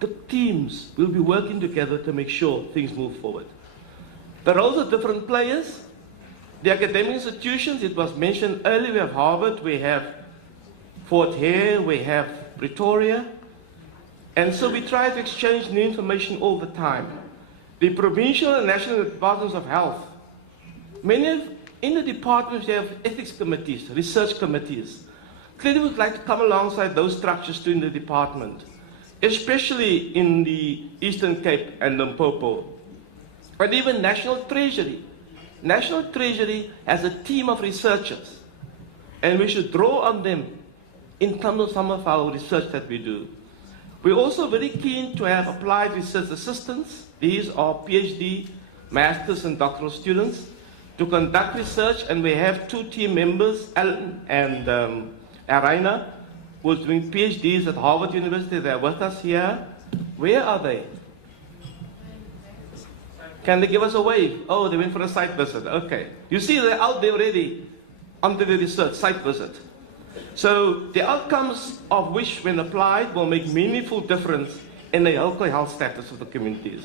the teams, we'll be working together to make sure things move forward. There are also different players. The academic institutions, it was mentioned earlier, we have Harvard, we have Fort Hare, we have Pretoria. And so we try to exchange new information all the time. The provincial and national departments of health, in the departments they have ethics committees, research committees. Clearly would like to come alongside those structures too in the department, especially in the Eastern Cape and Limpopo. And even National Treasury. National Treasury has a team of researchers, and we should draw on them in terms of some of our research that we do. We're also very keen to have applied research assistants. These are PhD, master's, and doctoral students to conduct research, and we have 2 team members, Alan and Araina, who's doing PhDs at Harvard University. They're with us here. Where are they? Can they give us a wave? Oh, they went for a site visit. Okay. You see, they're out there already under the research, site visit. So the outcomes of which, when applied, will make meaningful difference in the local health status of the communities.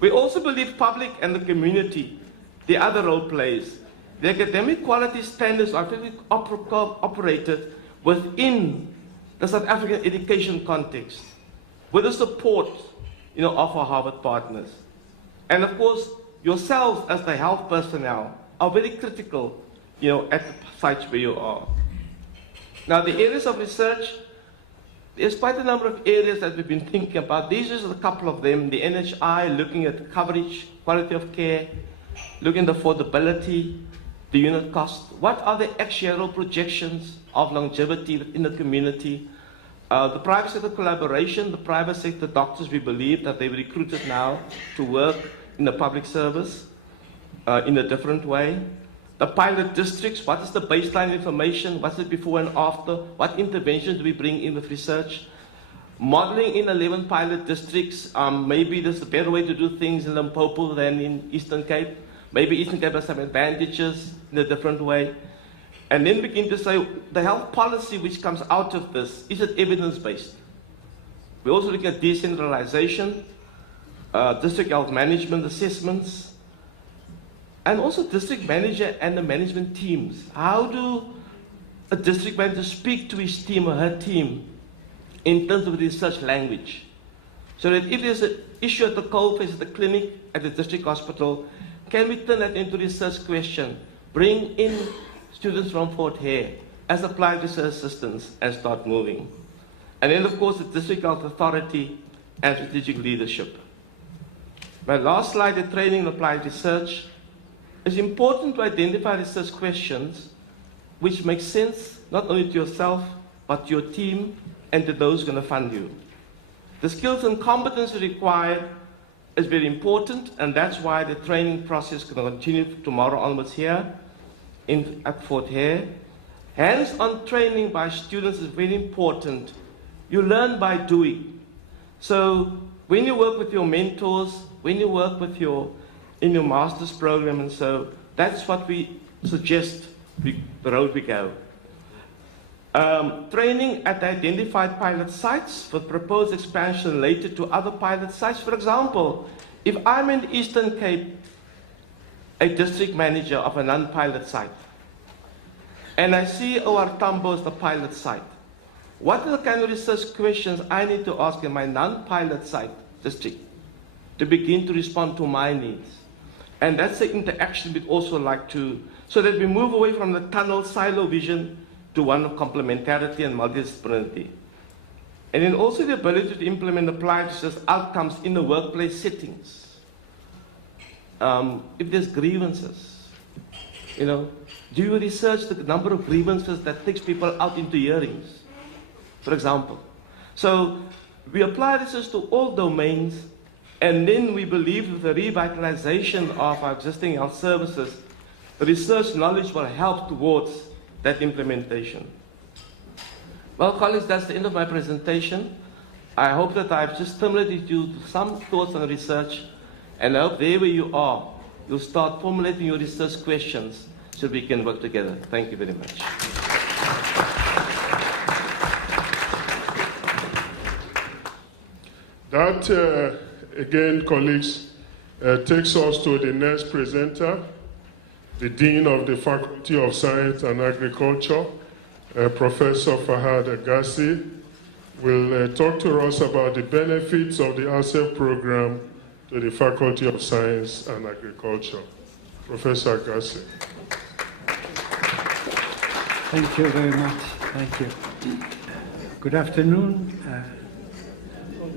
We also believe public and the community, the other role plays. The academic quality standards are operated within the South African education context, with the support, of our Harvard partners. And of course, yourselves as the health personnel are very critical, at the sites where you are. Now, the areas of research, there's quite a number of areas that we've been thinking about. These are a couple of them. The NHI, looking at coverage, quality of care, looking at affordability, the unit cost? What are the actuarial projections of longevity in the community? The private sector collaboration, the private sector doctors, we believe that they've recruited now to work in the public service in a different way. The pilot districts, what is the baseline information? What's it before and after? What interventions do we bring in with research? Modeling in 11 pilot districts, maybe there's a better way to do things in Limpopo than in Eastern Cape. Maybe Eastern Cape has some advantages in a different way. And then begin to say, the health policy which comes out of this, is it evidence-based? We're also looking at decentralization, district health management assessments, and also district manager and the management teams. How do a district manager speak to his team or her team in terms of research language? So that if there's an issue at the coalface, at the clinic, at the district hospital, can we turn that into research question? Bring in students from Fort Hare as applied research assistants and start moving. And then, of course, the district health authority and strategic leadership. My last slide, the training and applied research. It's important to identify research questions which make sense not only to yourself, but to your team and to those who are going to fund you. The skills and competencies required is very important, and that's why the training process is going to continue tomorrow onwards here at Fort Hare. Hands-on training by students is very important. You learn by doing. So when you work with your mentors, when you work with in your master's program, and so that's what we suggest the road we go. Training at identified pilot sites for proposed expansion related to other pilot sites. For example, if I'm in Eastern Cape, a district manager of a non-pilot site, and I see OR Tambo as the pilot site, what are the kind of research questions I need to ask in my non-pilot site district to begin to respond to my needs? And that's the interaction we'd also like to, so that we move away from the tunnel silo vision to one of complementarity and multidisciplinarity. And then also the ability to implement applied research outcomes in the workplace settings. If there's grievances, do you research the number of grievances that takes people out into hearings, for example? So we apply research to all domains, and then we believe with the revitalization of our existing health services, the research knowledge will help towards that implementation. Well, colleagues, that's the end of my presentation. I hope that I've just stimulated you to some thoughts on research, and I hope there where you are, you'll start formulating your research questions so we can work together. Thank you very much. That, again, colleagues, takes us to the next presenter, the Dean of the Faculty of Science and Agriculture, Professor Fahad Agassi, will talk to us about the benefits of the ASEF program to the Faculty of Science and Agriculture. Professor Agassi. Thank you very much. Thank you. Good afternoon.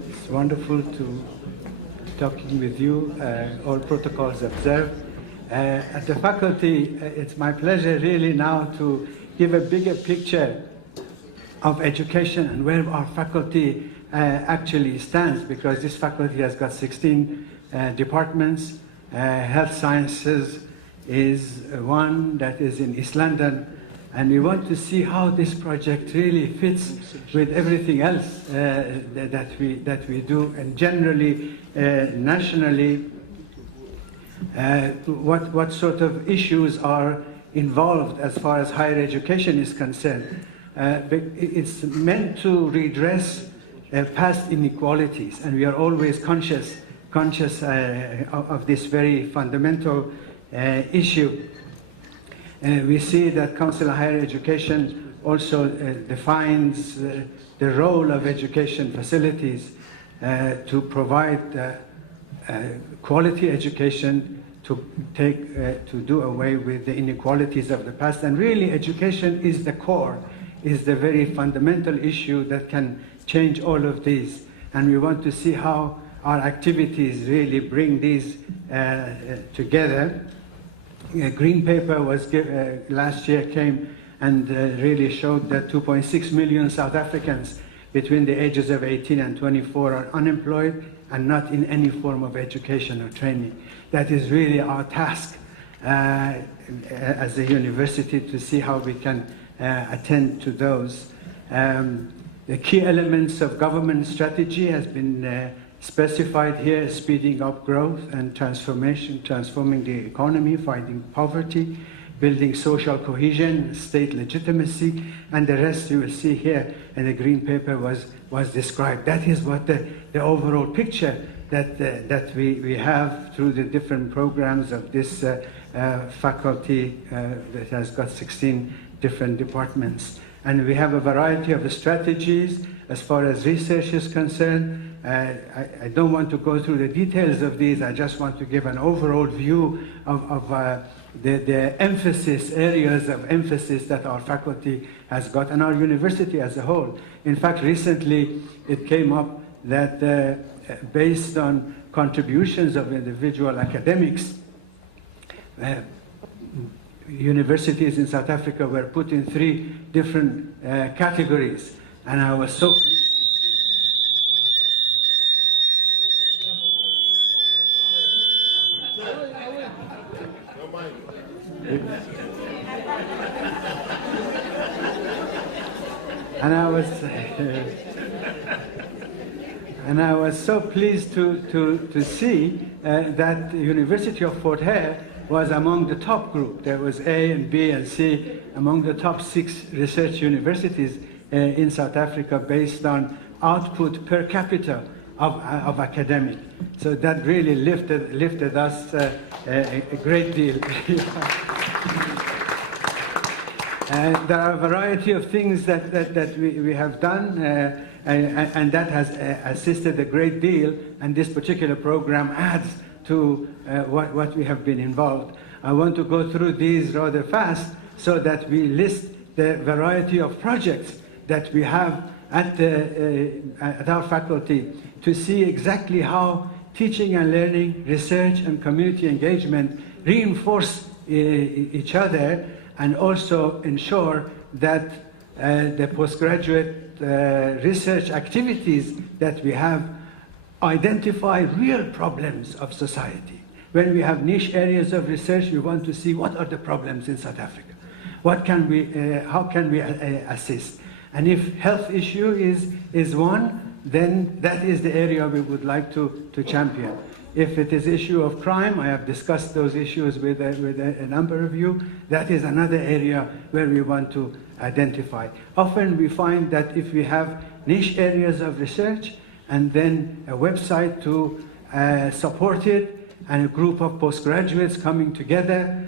It's wonderful to talking with you. All protocols observed. At the faculty, it's my pleasure really now to give a bigger picture of education and where our faculty actually stands, because this faculty has got 16 departments. Health sciences is one that is in East London, and we want to see how this project really fits with everything else that we do, and generally nationally. What sort of issues are involved as far as higher education is concerned. It's meant to redress past inequalities, and we are always conscious of this very fundamental issue. We see that Council of Higher Education also defines the role of education facilities to provide quality education, to do away with the inequalities of the past. And really, education is the core, is the very fundamental issue that can change all of these. And we want to see how our activities really bring these together. A green paper was last year came and really showed that 2.6 million South Africans between the ages of 18 and 24 are unemployed and not in any form of education or training. That is really our task as a university to see how we can attend to those. The key elements of government strategy has been specified here: speeding up growth and transformation, transforming the economy, fighting poverty, building social cohesion, state legitimacy, and the rest you will see here in the green paper was described. That is what the overall picture that we have through the different programs of this faculty that has got 16 different departments. And we have a variety of strategies as far as research is concerned. I don't want to go through the details of these. I just want to give an overall view of the emphasis, areas of emphasis that our faculty has got, and our university as a whole. In fact, recently it came up that based on contributions of individual academics, universities in South Africa were put in 3 different categories, and I was so pleased. And I was so pleased to see that the University of Fort Hare was among the top group. There was A and B and C among the top 6 research universities in South Africa based on output per capita of academic. So that really lifted us a great deal. There are a variety of things that we have done, and that has assisted a great deal, and this particular program adds to what we have been involved. I want to go through these rather fast so that we list the variety of projects that we have at our faculty to see exactly how teaching and learning, research and community engagement reinforce each other, and also ensure that the postgraduate research activities that we have identify real problems of society. When we have niche areas of research, we want to see what are the problems in South Africa. How can we assist? And if health issue is one, then that is the area we would like to champion. If it is issue of crime, I have discussed those issues with a number of you. That is another area where we want to identify. Often we find that if we have niche areas of research and then a website to support it and a group of postgraduates coming together,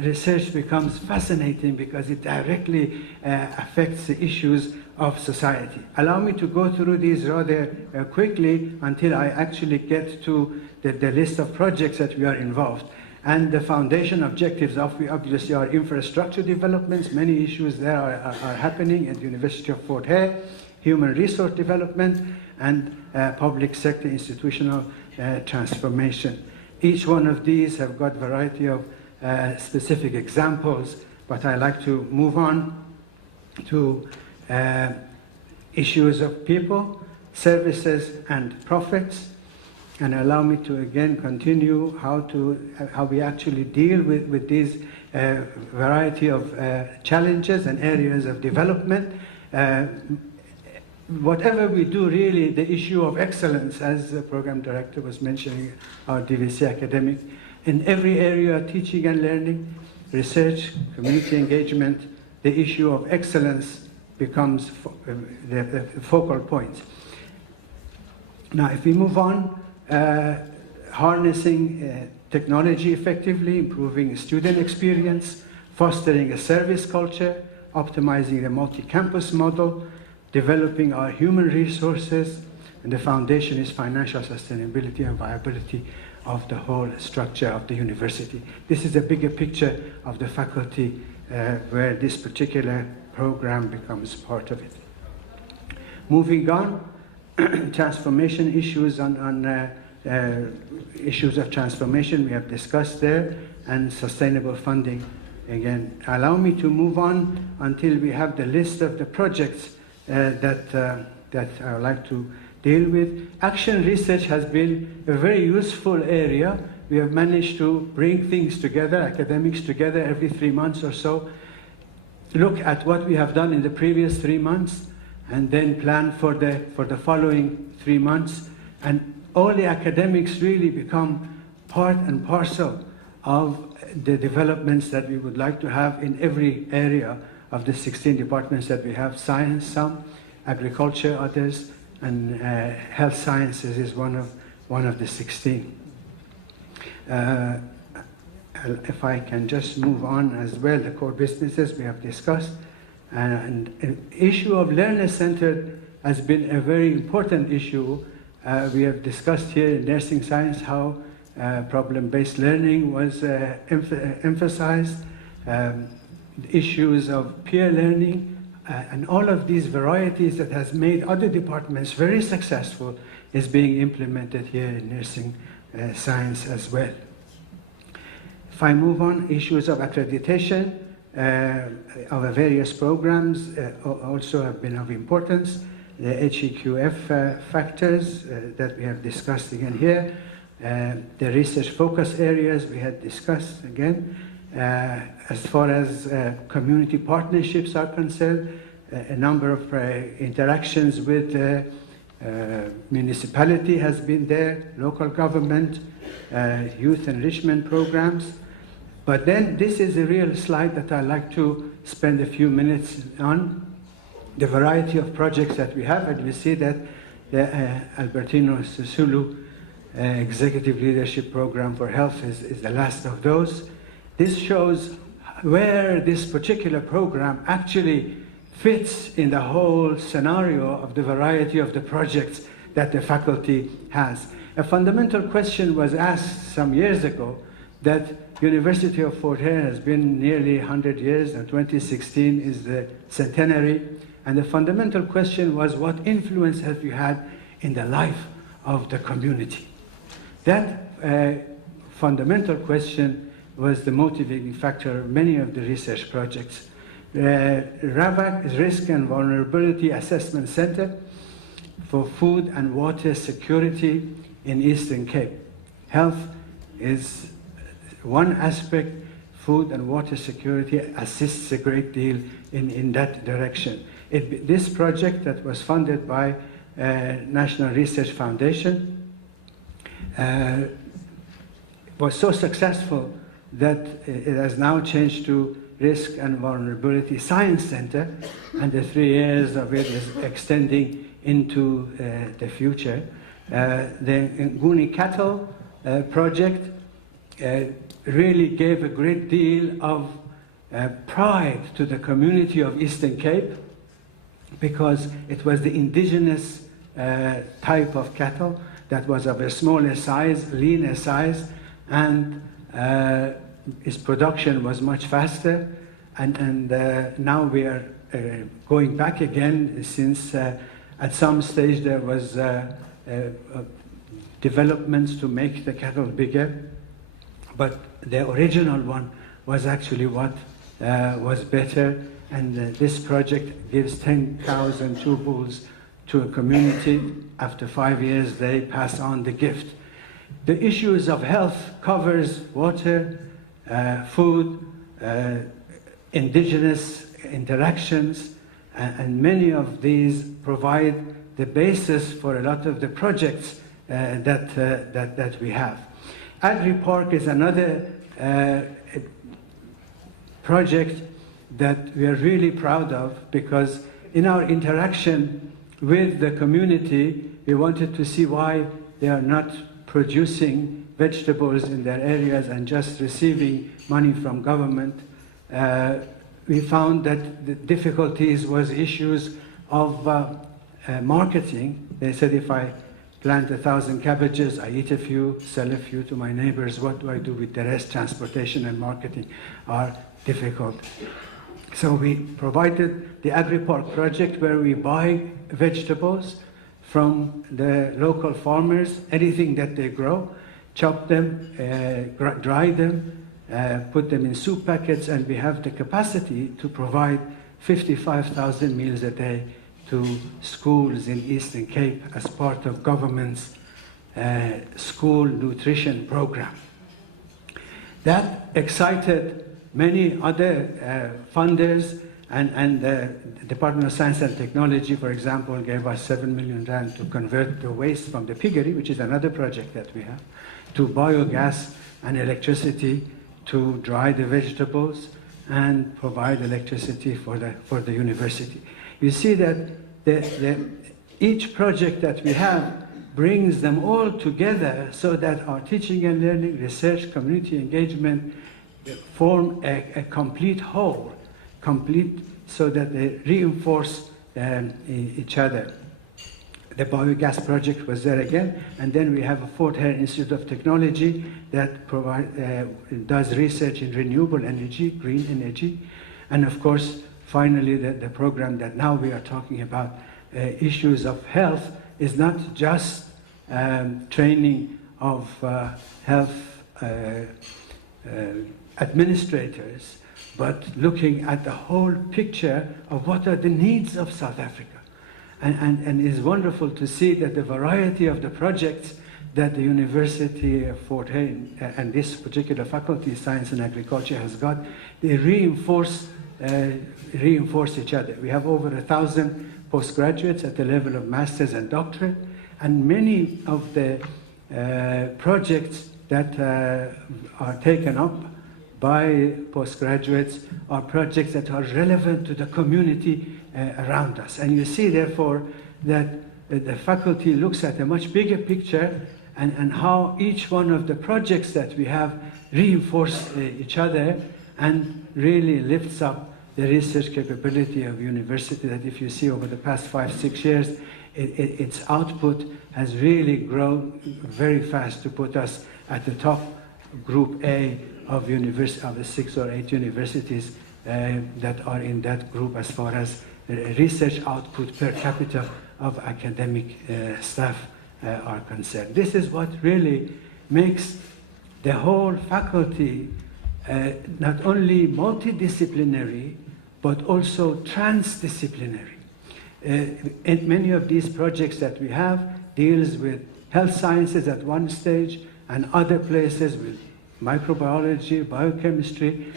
research becomes fascinating because it directly affects the issues of society. Allow me to go through these rather quickly until I actually get to the list of projects that we are involved. And the foundation objectives of obviously are infrastructure developments. Many issues there are happening at the University of Fort Hare, human resource development, and public sector institutional transformation. Each one of these have got a variety of specific examples, but I like to move on to issues of people, services, and profits, and allow me to again continue how we actually deal with these variety of challenges and areas of development. Whatever we do, really, the issue of excellence, as the program director was mentioning, our DVC academic, in every area, teaching and learning, research, community engagement, the issue of excellence becomes the focal point. Now, if we move on, harnessing technology effectively, improving student experience, fostering a service culture, optimizing the multi-campus model, developing our human resources, and the foundation is financial sustainability and viability of the whole structure of the university. This is a bigger picture of the faculty where this particular program becomes part of it. Moving on, transformation issues on issues of transformation we have discussed there. and sustainable funding. Again, allow me to move on until we have the list of the projects that I would like to deal with. Action research has been a very useful area. We have managed to bring things together, academics together every 3 months or so, look at what we have done in the previous 3 months, and then plan for the following 3 months. And all the academics really become part and parcel of the developments that we would like to have in every area of the 16 departments that we have. Science, some, agriculture, others, and health sciences is one of the 16. If I can just move on as well, the core businesses we have discussed. And an issue of learner-centered has been a very important issue. We have discussed here in nursing science how problem-based learning was emphasized, issues of peer learning, and all of these varieties that has made other departments very successful is being implemented here in nursing science as well. If I move on, issues of accreditation of various programs also have been of importance. The HEQF factors that we have discussed again here. The research focus areas we had discussed again. As far as community partnerships are concerned, a number of interactions with municipality has been there, local government, youth enrichment programs. But then this is a real slide that I'd like to spend a few minutes on, the variety of projects that we have. And we see that the Albertino Sisulu Executive Leadership Program for Health is the last of those. This shows where this particular program actually fits in the whole scenario of the variety of the projects that the faculty has. A fundamental question was asked some years ago that University of Fort Hare has been nearly 100 years, and 2016 is the centenary. And the fundamental question was, what influence have you had in the life of the community? That fundamental question was the motivating factor of many of the research projects. RAVAC is Risk and Vulnerability Assessment Center for Food and Water Security in Eastern Cape. Health is one aspect. Food and water security assists a great deal in that direction. This project that was funded by National Research Foundation was so successful that it has now changed to Risk and Vulnerability Science Center, and the 3 years of it is extending into the future. The Nguni Cattle project really gave a great deal of pride to the community of Eastern Cape, because it was the indigenous type of cattle that was of a smaller size, leaner size, and its production was much faster. And now we are going back again, since at some stage there was developments to make the cattle bigger. But the original one was actually what was better, and this project gives 10,000 two bulls to a community. After 5 years, they pass on the gift. The issues of health covers water, food, indigenous interactions, and many of these provide the basis for a lot of the projects that we have. AgriPark is another project that we are really proud of, because in our interaction with the community, we wanted to see why they are not producing vegetables in their areas and just receiving money from government. We found that the difficulties was issues of marketing. They said, if I plant 1,000 cabbages, I eat a few, sell a few to my neighbors, what do I do with the rest? Transportation and marketing are difficult. So we provided the AgriPark project, where we buy vegetables from the local farmers, anything that they grow, chop them, dry them, put them in soup packets, and we have the capacity to provide 55,000 meals a day to schools in Eastern Cape as part of government's school nutrition program. That excited many other funders, and the Department of Science and Technology, for example, gave us 7 million rand to convert the waste from the piggery, which is another project that we have, to biogas and electricity to dry the vegetables and provide electricity for the university. You see that each project that we have brings them all together so that our teaching and learning, research, community engagement form a complete whole, so that they reinforce each other. The biogas project was there again, and then we have a Fort Hare Institute of Technology that does research in renewable energy, green energy, and of course, finally, the program that now we are talking about, issues of health, is not just training of health administrators, but looking at the whole picture of what are the needs of South Africa. And it's wonderful to see that the variety of the projects that the University of Fort Hare and this particular faculty, Science and Agriculture, has got, they reinforce each other. We have over 1,000 postgraduates at the level of master's and doctorate, and many of the projects that are taken up by postgraduates are projects that are relevant to the community around us. And you see, therefore, that the faculty looks at a much bigger picture and how each one of the projects that we have reinforce each other and really lifts up the research capability of university, that if you see over the past 5-6 years, its output has really grown very fast to put us at the top group A of the 6 or 8 universities that are in that group as far as research output per capita of academic staff are concerned. This is what really makes the whole faculty not only multidisciplinary, but also transdisciplinary. And many of these projects that we have deals with health sciences at one stage, and other places with microbiology, biochemistry,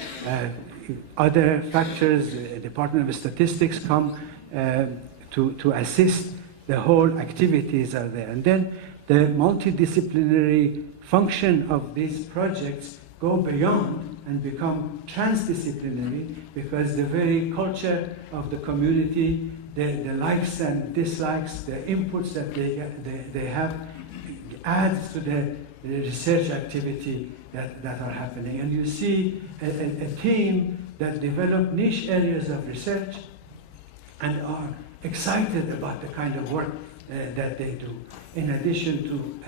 other factors. The Department of Statistics come to assist. The whole activities are there. And then the multidisciplinary function of these projects go beyond and become transdisciplinary, because the very culture of the community, the likes and dislikes, the inputs that they have adds to the research activity that are happening. And you see a team that develop niche areas of research and are excited about the kind of work that they do. In addition to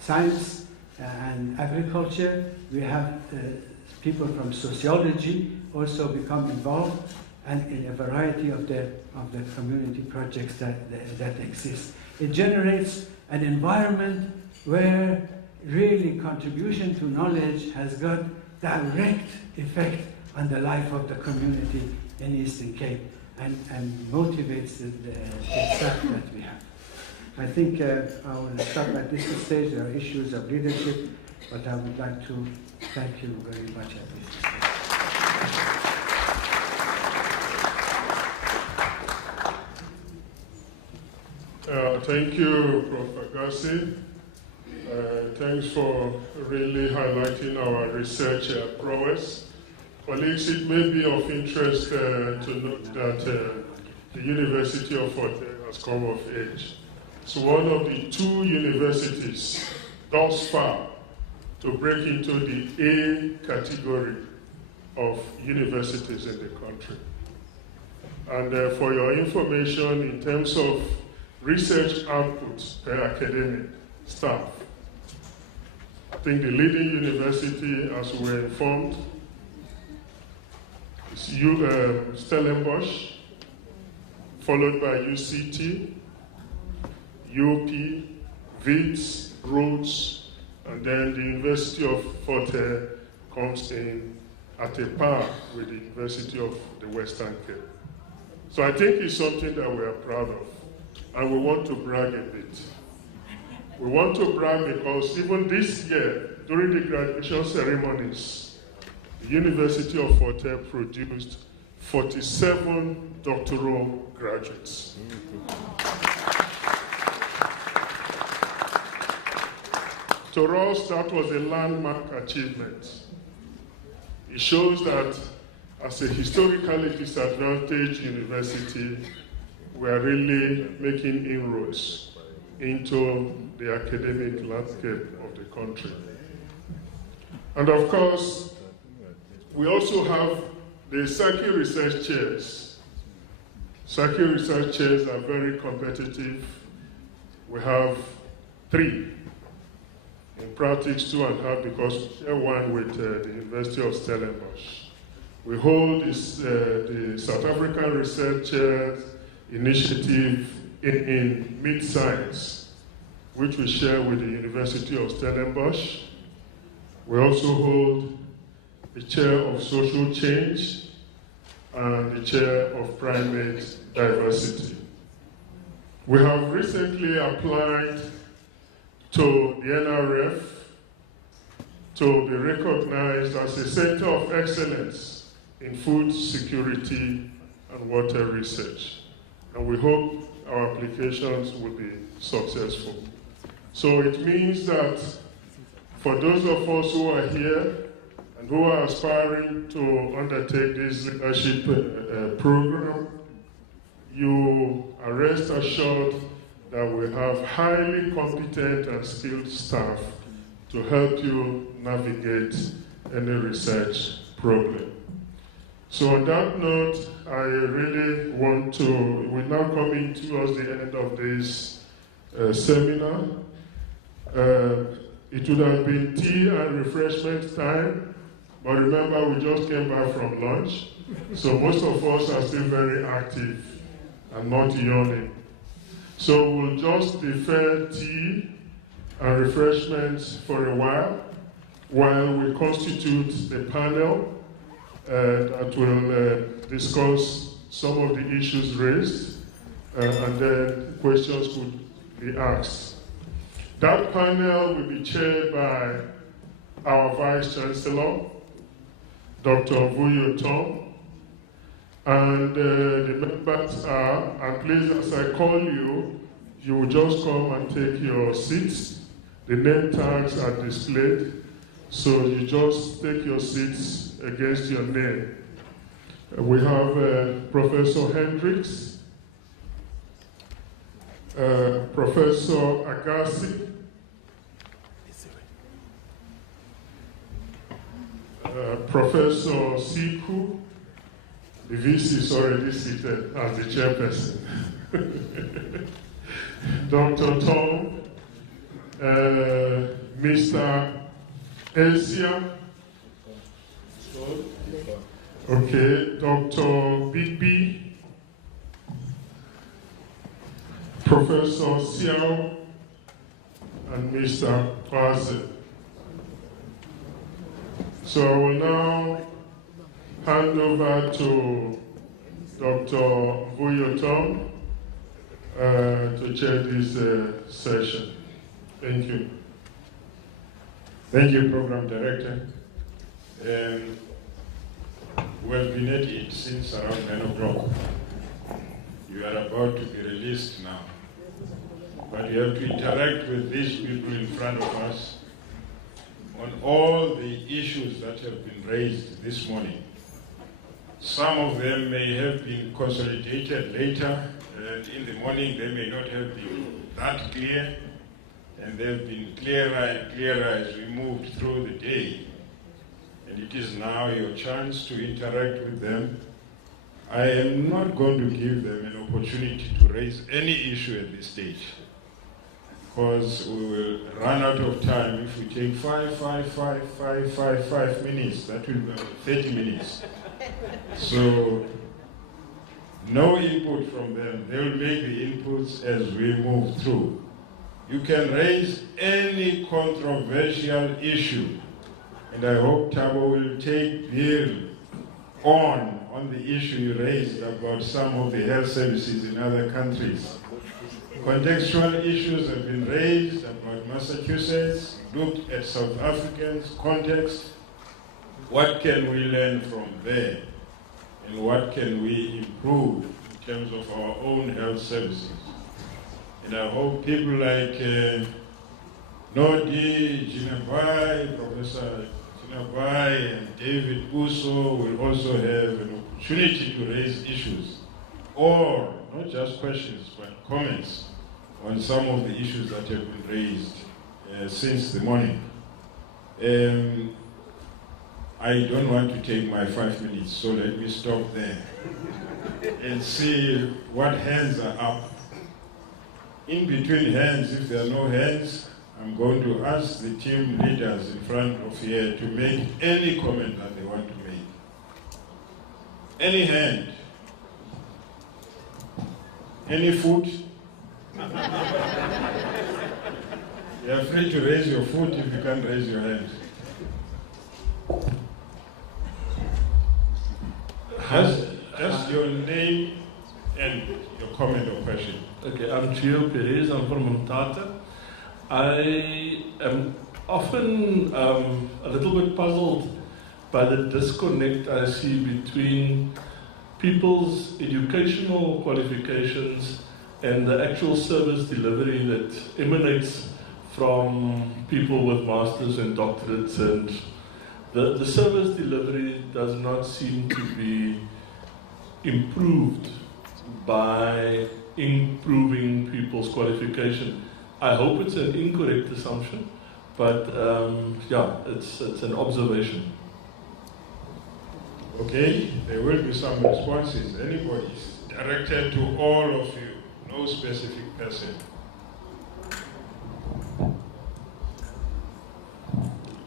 science and agriculture, we have people from sociology also become involved, and in a variety of the community projects that exist. It generates an environment where really contribution to knowledge has got direct effect on the life of the community in Eastern Cape, and motivates the staff that we have. I think I will stop at this stage. There are issues of leadership, but I would like to thank you very much at this stage. Thank you, Prof. Agassi. Thanks for really highlighting our research prowess. Colleagues, it may be of interest to note that the University of Fort Hare has come of age. It's one of the 2 universities thus far to break into the A category of universities in the country. And for your information, in terms of research output per academic staff, I think the leading university, as we were informed, is Stellenbosch, followed by UCT, UP, Wits, Rhodes, and then the University of Fort Hare comes in at a par with the University of the Western Cape. So I think it's something that we are proud of, and we want to brag a bit. We want to brag because even this year, during the graduation ceremonies, the University of Fort Hare produced 47 doctoral graduates. To us, that was a landmark achievement. It shows that as a historically disadvantaged university, we are really making inroads into the academic landscape of the country. And of course, we also have the Saki Research Chairs. Saki Research Chairs are very competitive. We have 3. In practice, 2.5, because we share one with the University of Stellenbosch. We hold the South African Research Chairs Initiative in mid-science, which we share with the University of Stellenbosch. We also hold the chair of social change and the chair of primate diversity. We have recently applied to the NRF to be recognized as a center of excellence in food security and water research. And we hope our applications will be successful. So it means that for those of us who are here and who are aspiring to undertake this leadership program, you are rest assured that we have highly competent and skilled staff to help you navigate any research problem. So on that note, I really want to, we're now coming towards the end of this seminar. It would have been tea and refreshment time, but remember we just came back from lunch, so most of us are still very active and not yawning. So we'll just defer tea and refreshments for a while we constitute the panel that will discuss some of the issues raised, and then questions could be asked. That panel will be chaired by our Vice Chancellor, Dr. Vuyo Tom, and the members are, and please, as I call you, you will just come and take your seats. The name tags are displayed, so you just take your seats against your name. We have Professor Hendricks, Professor Agassi, Professor Siku. The VC is already seated as the chairperson. Dr. Tom, Mr. Elsia, okay, Dr. Bibi, Professor Xiao, and Mr. Kwaze. So I will now hand over to Dr. Vuyo Tom to chair this session. Thank you. Thank you, Program Director. We have been at it since around 9 o'clock. You are about to be released now. But you have to interact with these people in front of us on all the issues that have been raised this morning. Some of them may have been consolidated later, and in the morning they may not have been that clear, and they've been clearer and clearer as we moved through the day. And it is now your chance to interact with them. I am not going to give them an opportunity to raise any issue at this stage, because we will run out of time if we take 5 minutes. That will be 30 minutes. So, no input from them. They will make the inputs as we move through. You can raise any controversial issue And I hope Thabo will take Bill on the issue you raised about some of the health services in other countries. Contextual issues have been raised about Massachusetts, looked at South African's context. What can we learn from there? And what can we improve in terms of our own health services? And I hope people like Nodi, Jinabai, Professor Jinabai, and David Uso will also have an opportunity to raise issues, or not just questions, but comments on some of the issues that have been raised since the morning. I don't want to take my 5 minutes, so let me stop there and see what hands are up. In between hands, if there are no hands, I'm going to ask the team leaders in front of here to make any comment that they want to make. Any hand? Any foot? You are free to raise your foot if you can't raise your hand. Just your name and your comment or question. Okay, I'm Gio Perez, I'm from Mtata. I am often a little bit puzzled by the disconnect I see between people's educational qualifications and the actual service delivery that emanates from people with masters and doctorates, and the service delivery does not seem to be improved by improving people's qualification. I hope it's an incorrect assumption, but yeah, it's an observation. Okay, there will be some responses. Anybody? Directed to all of you, no specific person.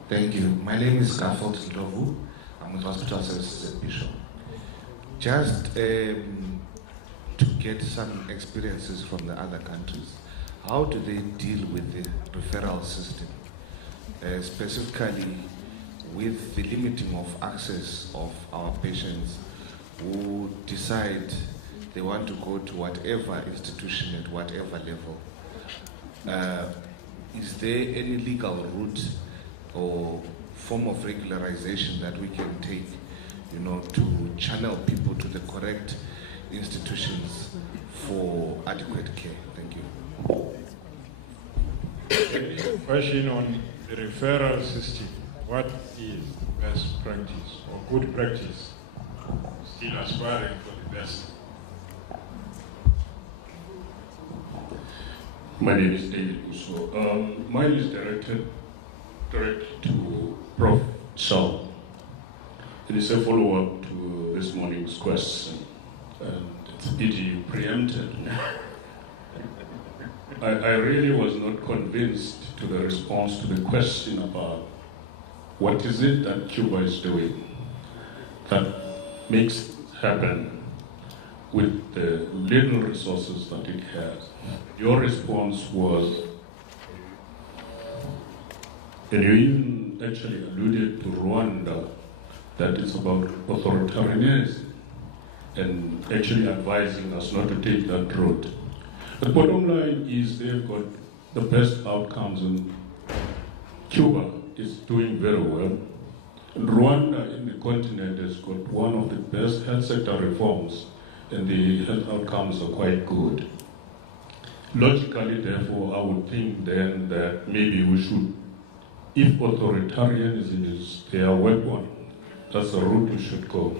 Thank you. My name is Garfield Ndovu. I'm with Hospital Services at Bishop. Just to get some experiences from the other countries, how do they deal with the referral system, specifically with the limiting of access of our patients who decide they want to go to whatever institution at whatever level? Is there any legal route or form of regularization that we can take, to channel people to the correct institutions for adequate care? Thank you. Question on the referral system. What is best practice or good practice? Still aspiring for the best. My name is David Uso. Mine is directed to Prof. Shaw. It is a follow-up to this morning's question, and it's a pity you preempted. I really was not convinced to the response to the question about what is it that Cuba is doing that makes it happen with the little resources that it has. Your response was, and you even actually alluded to Rwanda, that it's about authoritarianism and actually advising us not to take that road. The bottom line is they've got the best outcomes, and Cuba is doing very well. And Rwanda in the continent has got one of the best health sector reforms, and the health outcomes are quite good. Logically, therefore, I would think then that maybe we should, if authoritarianism is their weapon, that's the route we should go.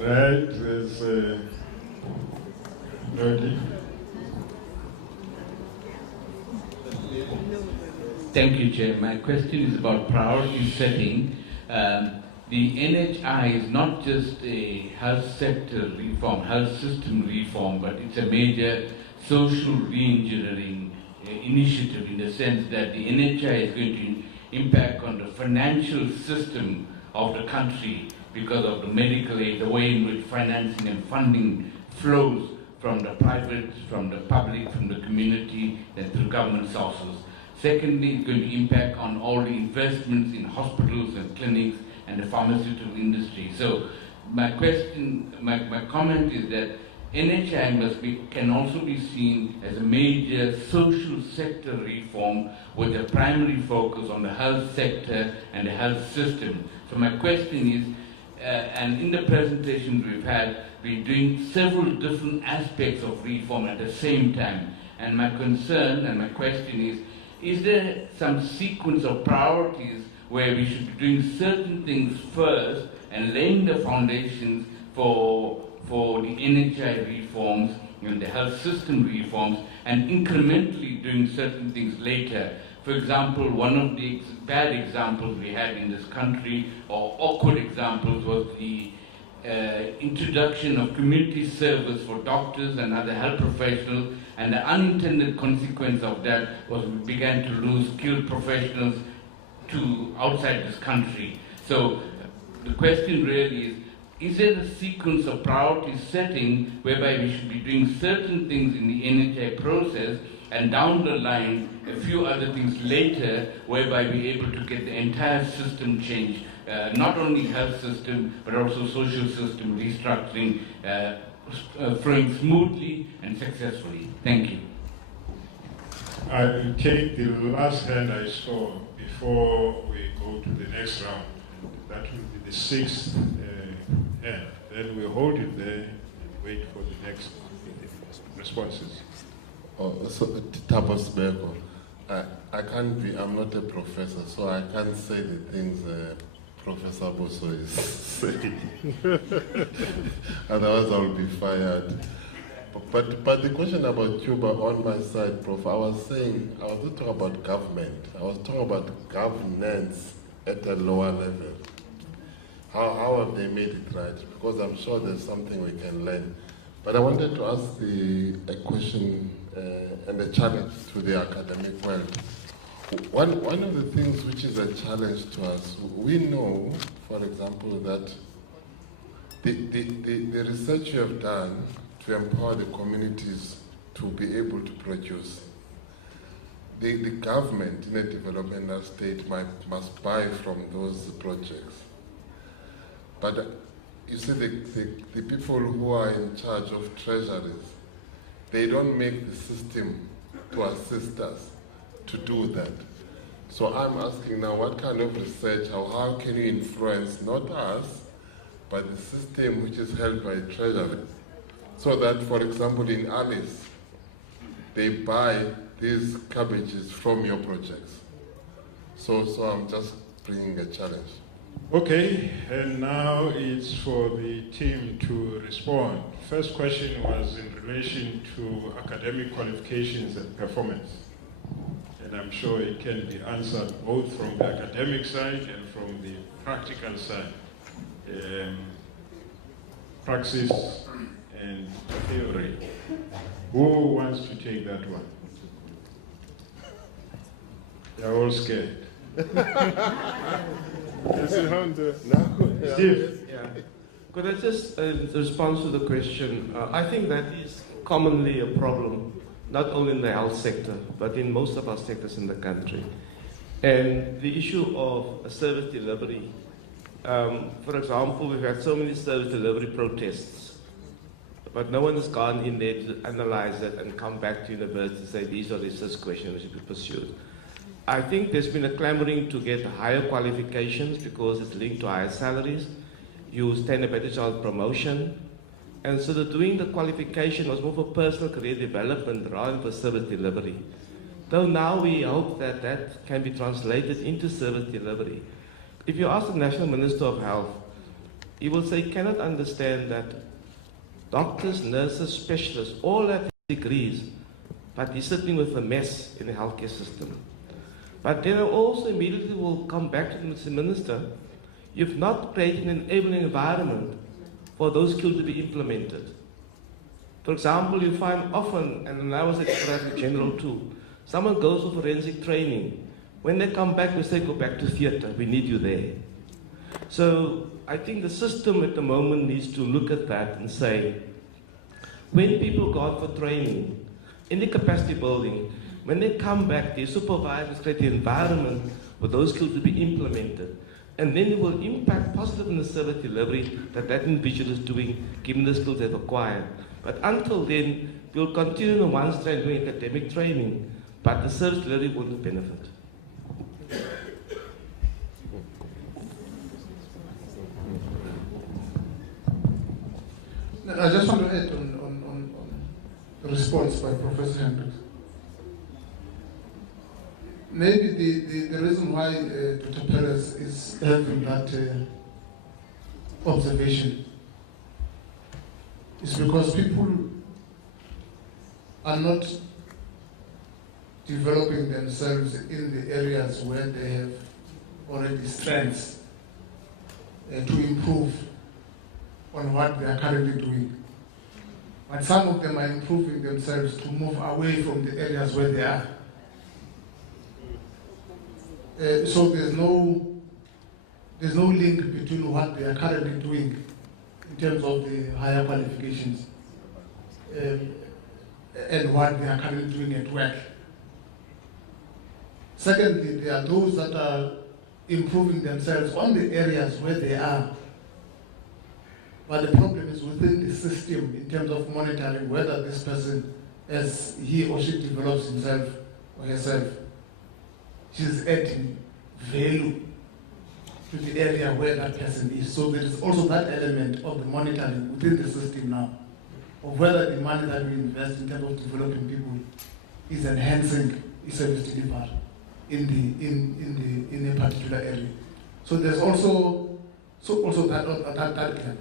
Right, there's Nodi. Thank you, Chair. My question is about priority setting. The NHI is not just a health sector reform, health system reform, but it's a major social re-engineering initiative in the sense that the NHI is going to impact on the financial system of the country because of the medical aid, the way in which financing and funding flows from the private, from the public, from the community, and through government sources. Secondly, it's going to impact on all the investments in hospitals and clinics and the pharmaceutical industry. So my question, my comment is that NHI can also be seen as a major social sector reform with a primary focus on the health sector and the health system. So my question is, and in the presentations we've had, we're doing several different aspects of reform at the same time. And my concern and my question is there some sequence of priorities where we should be doing certain things first and laying the foundations for the NHI reforms and the health system reforms, and incrementally doing certain things later? For example, one of the bad examples we had in this country, or awkward examples, was the introduction of community service for doctors and other health professionals, and the unintended consequence of that was we began to lose skilled professionals to outside this country. So the question really is there a sequence of priority setting whereby we should be doing certain things in the NHI process, and down the line a few other things later whereby we're able to get the entire system changed, not only health system but also social system restructuring flowing smoothly and successfully? Thank you. I will take the last hand I saw before we go to the next round. That will be the sixth hand. Then we'll hold it there and wait for the next responses. So, Tabas Beko, I can't be, I'm not a professor, so I can't say the things Professor Boso is saying. Otherwise I will be fired. But the question about Cuba on my side, Prof, I was not talking about government, I was talking about governance at a lower level. How have they made it right? Because I'm sure there's something we can learn. But I wanted to ask a question and a challenge to the academic world. One of the things which is a challenge to us, we know, for example, that the research you have done to empower the communities to be able to produce, the government in a developmental state must buy from those projects. But you see, the people who are in charge of treasuries, they don't make the system to assist us to do that. So I'm asking now, what kind of research, how can you influence not us, but the system which is held by treasury, so that, for example, in Alice, they buy these cabbages from your projects. So I'm just bringing a challenge. Okay, and now it's for the team to respond. First question was in relation to academic qualifications and performance. And I'm sure it can be answered both from the academic side and from the practical side. Praxis and theory. Who wants to take that one? They're all scared. Steve. Yeah. Could I just respond to the question? I think that is commonly a problem, not only in the health sector, but in most of our sectors in the country. And the issue of service delivery. For example, we've had so many service delivery protests, but no one has gone in there to analyze it and come back to university and say these are the research questions which should be pursued. I think there's been a clamoring to get higher qualifications because it's linked to higher salaries. You stand a better chance of promotion. And so doing the qualification was more for personal career development rather than for service delivery. Though now we hope that that can be translated into service delivery. If you ask the National Minister of Health, he will say he cannot understand that doctors, nurses, specialists, all have degrees, but he's sitting with a mess in the healthcare system. But then also immediately will come back to the Minister, you've not created an enabling environment for those skills to be implemented. For example, you find often, and I was at Traffic General too, someone goes for forensic training. When they come back, we say, go back to theatre, we need you there. So I think the system at the moment needs to look at that and say, When people go out for training, in the capacity building, when they come back, the supervisors create the environment for those skills to be implemented. And then it will impact positively in the service delivery that that individual is doing, given the skills they've acquired. But until then, we'll continue on one strand doing academic training, but the service delivery won't benefit. I just want to add on the response by Professor Hendricks. Maybe the reason why Dr. Perez is having that observation is because people are not developing themselves in the areas where they have already strengths to improve on what they are currently doing. But some of them are improving themselves to move away from the areas where they are. So there's no link between what they are currently doing in terms of the higher qualifications and what they are currently doing at work. Secondly, there are those that are improving themselves on the areas where they are. But the problem is within the system in terms of monitoring whether this person, as he or she develops himself or herself, she's adding value to the area where that person is. So there is also that element of the monitoring within the system now, of whether the money that we invest in terms of developing people is enhancing the service delivery in a particular area. So there's also that gap.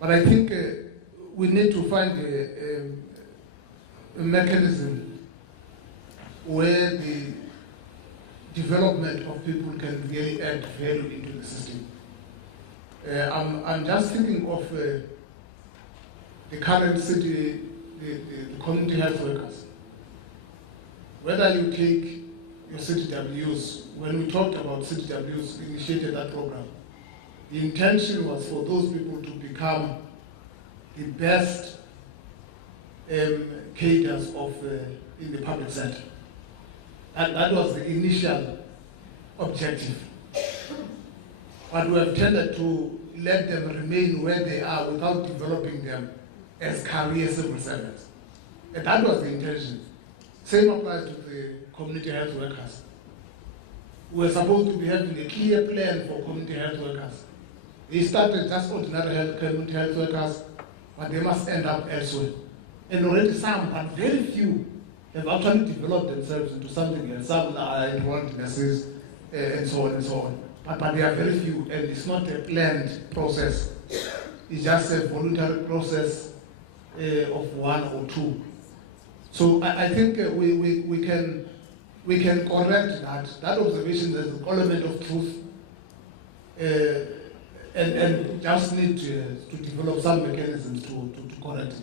But I think we need to find a mechanism where the development of people can really add value into the system. I'm just thinking of the current city, the community health workers. Whether you take your CTWs, when we talked about CTWs, we initiated that program. The intention was for those people to become the best cadres in the public sector. That was the initial objective. But we have tended to let them remain where they are without developing them as career civil servants. And that was the intention. Same applies to the community health workers. We were supposed to be having a clear plan for community health workers. They started just ordinary community health workers, but they must end up elsewhere. And already some, but very few, have actually developed themselves into something else. Some are enrolled nurses, and so on and so on. But they are very few, and it's not a planned process. It's just a voluntary process of one or two. So I think we can correct that observation. There's an element of truth, and just need to develop some mechanisms to correct it.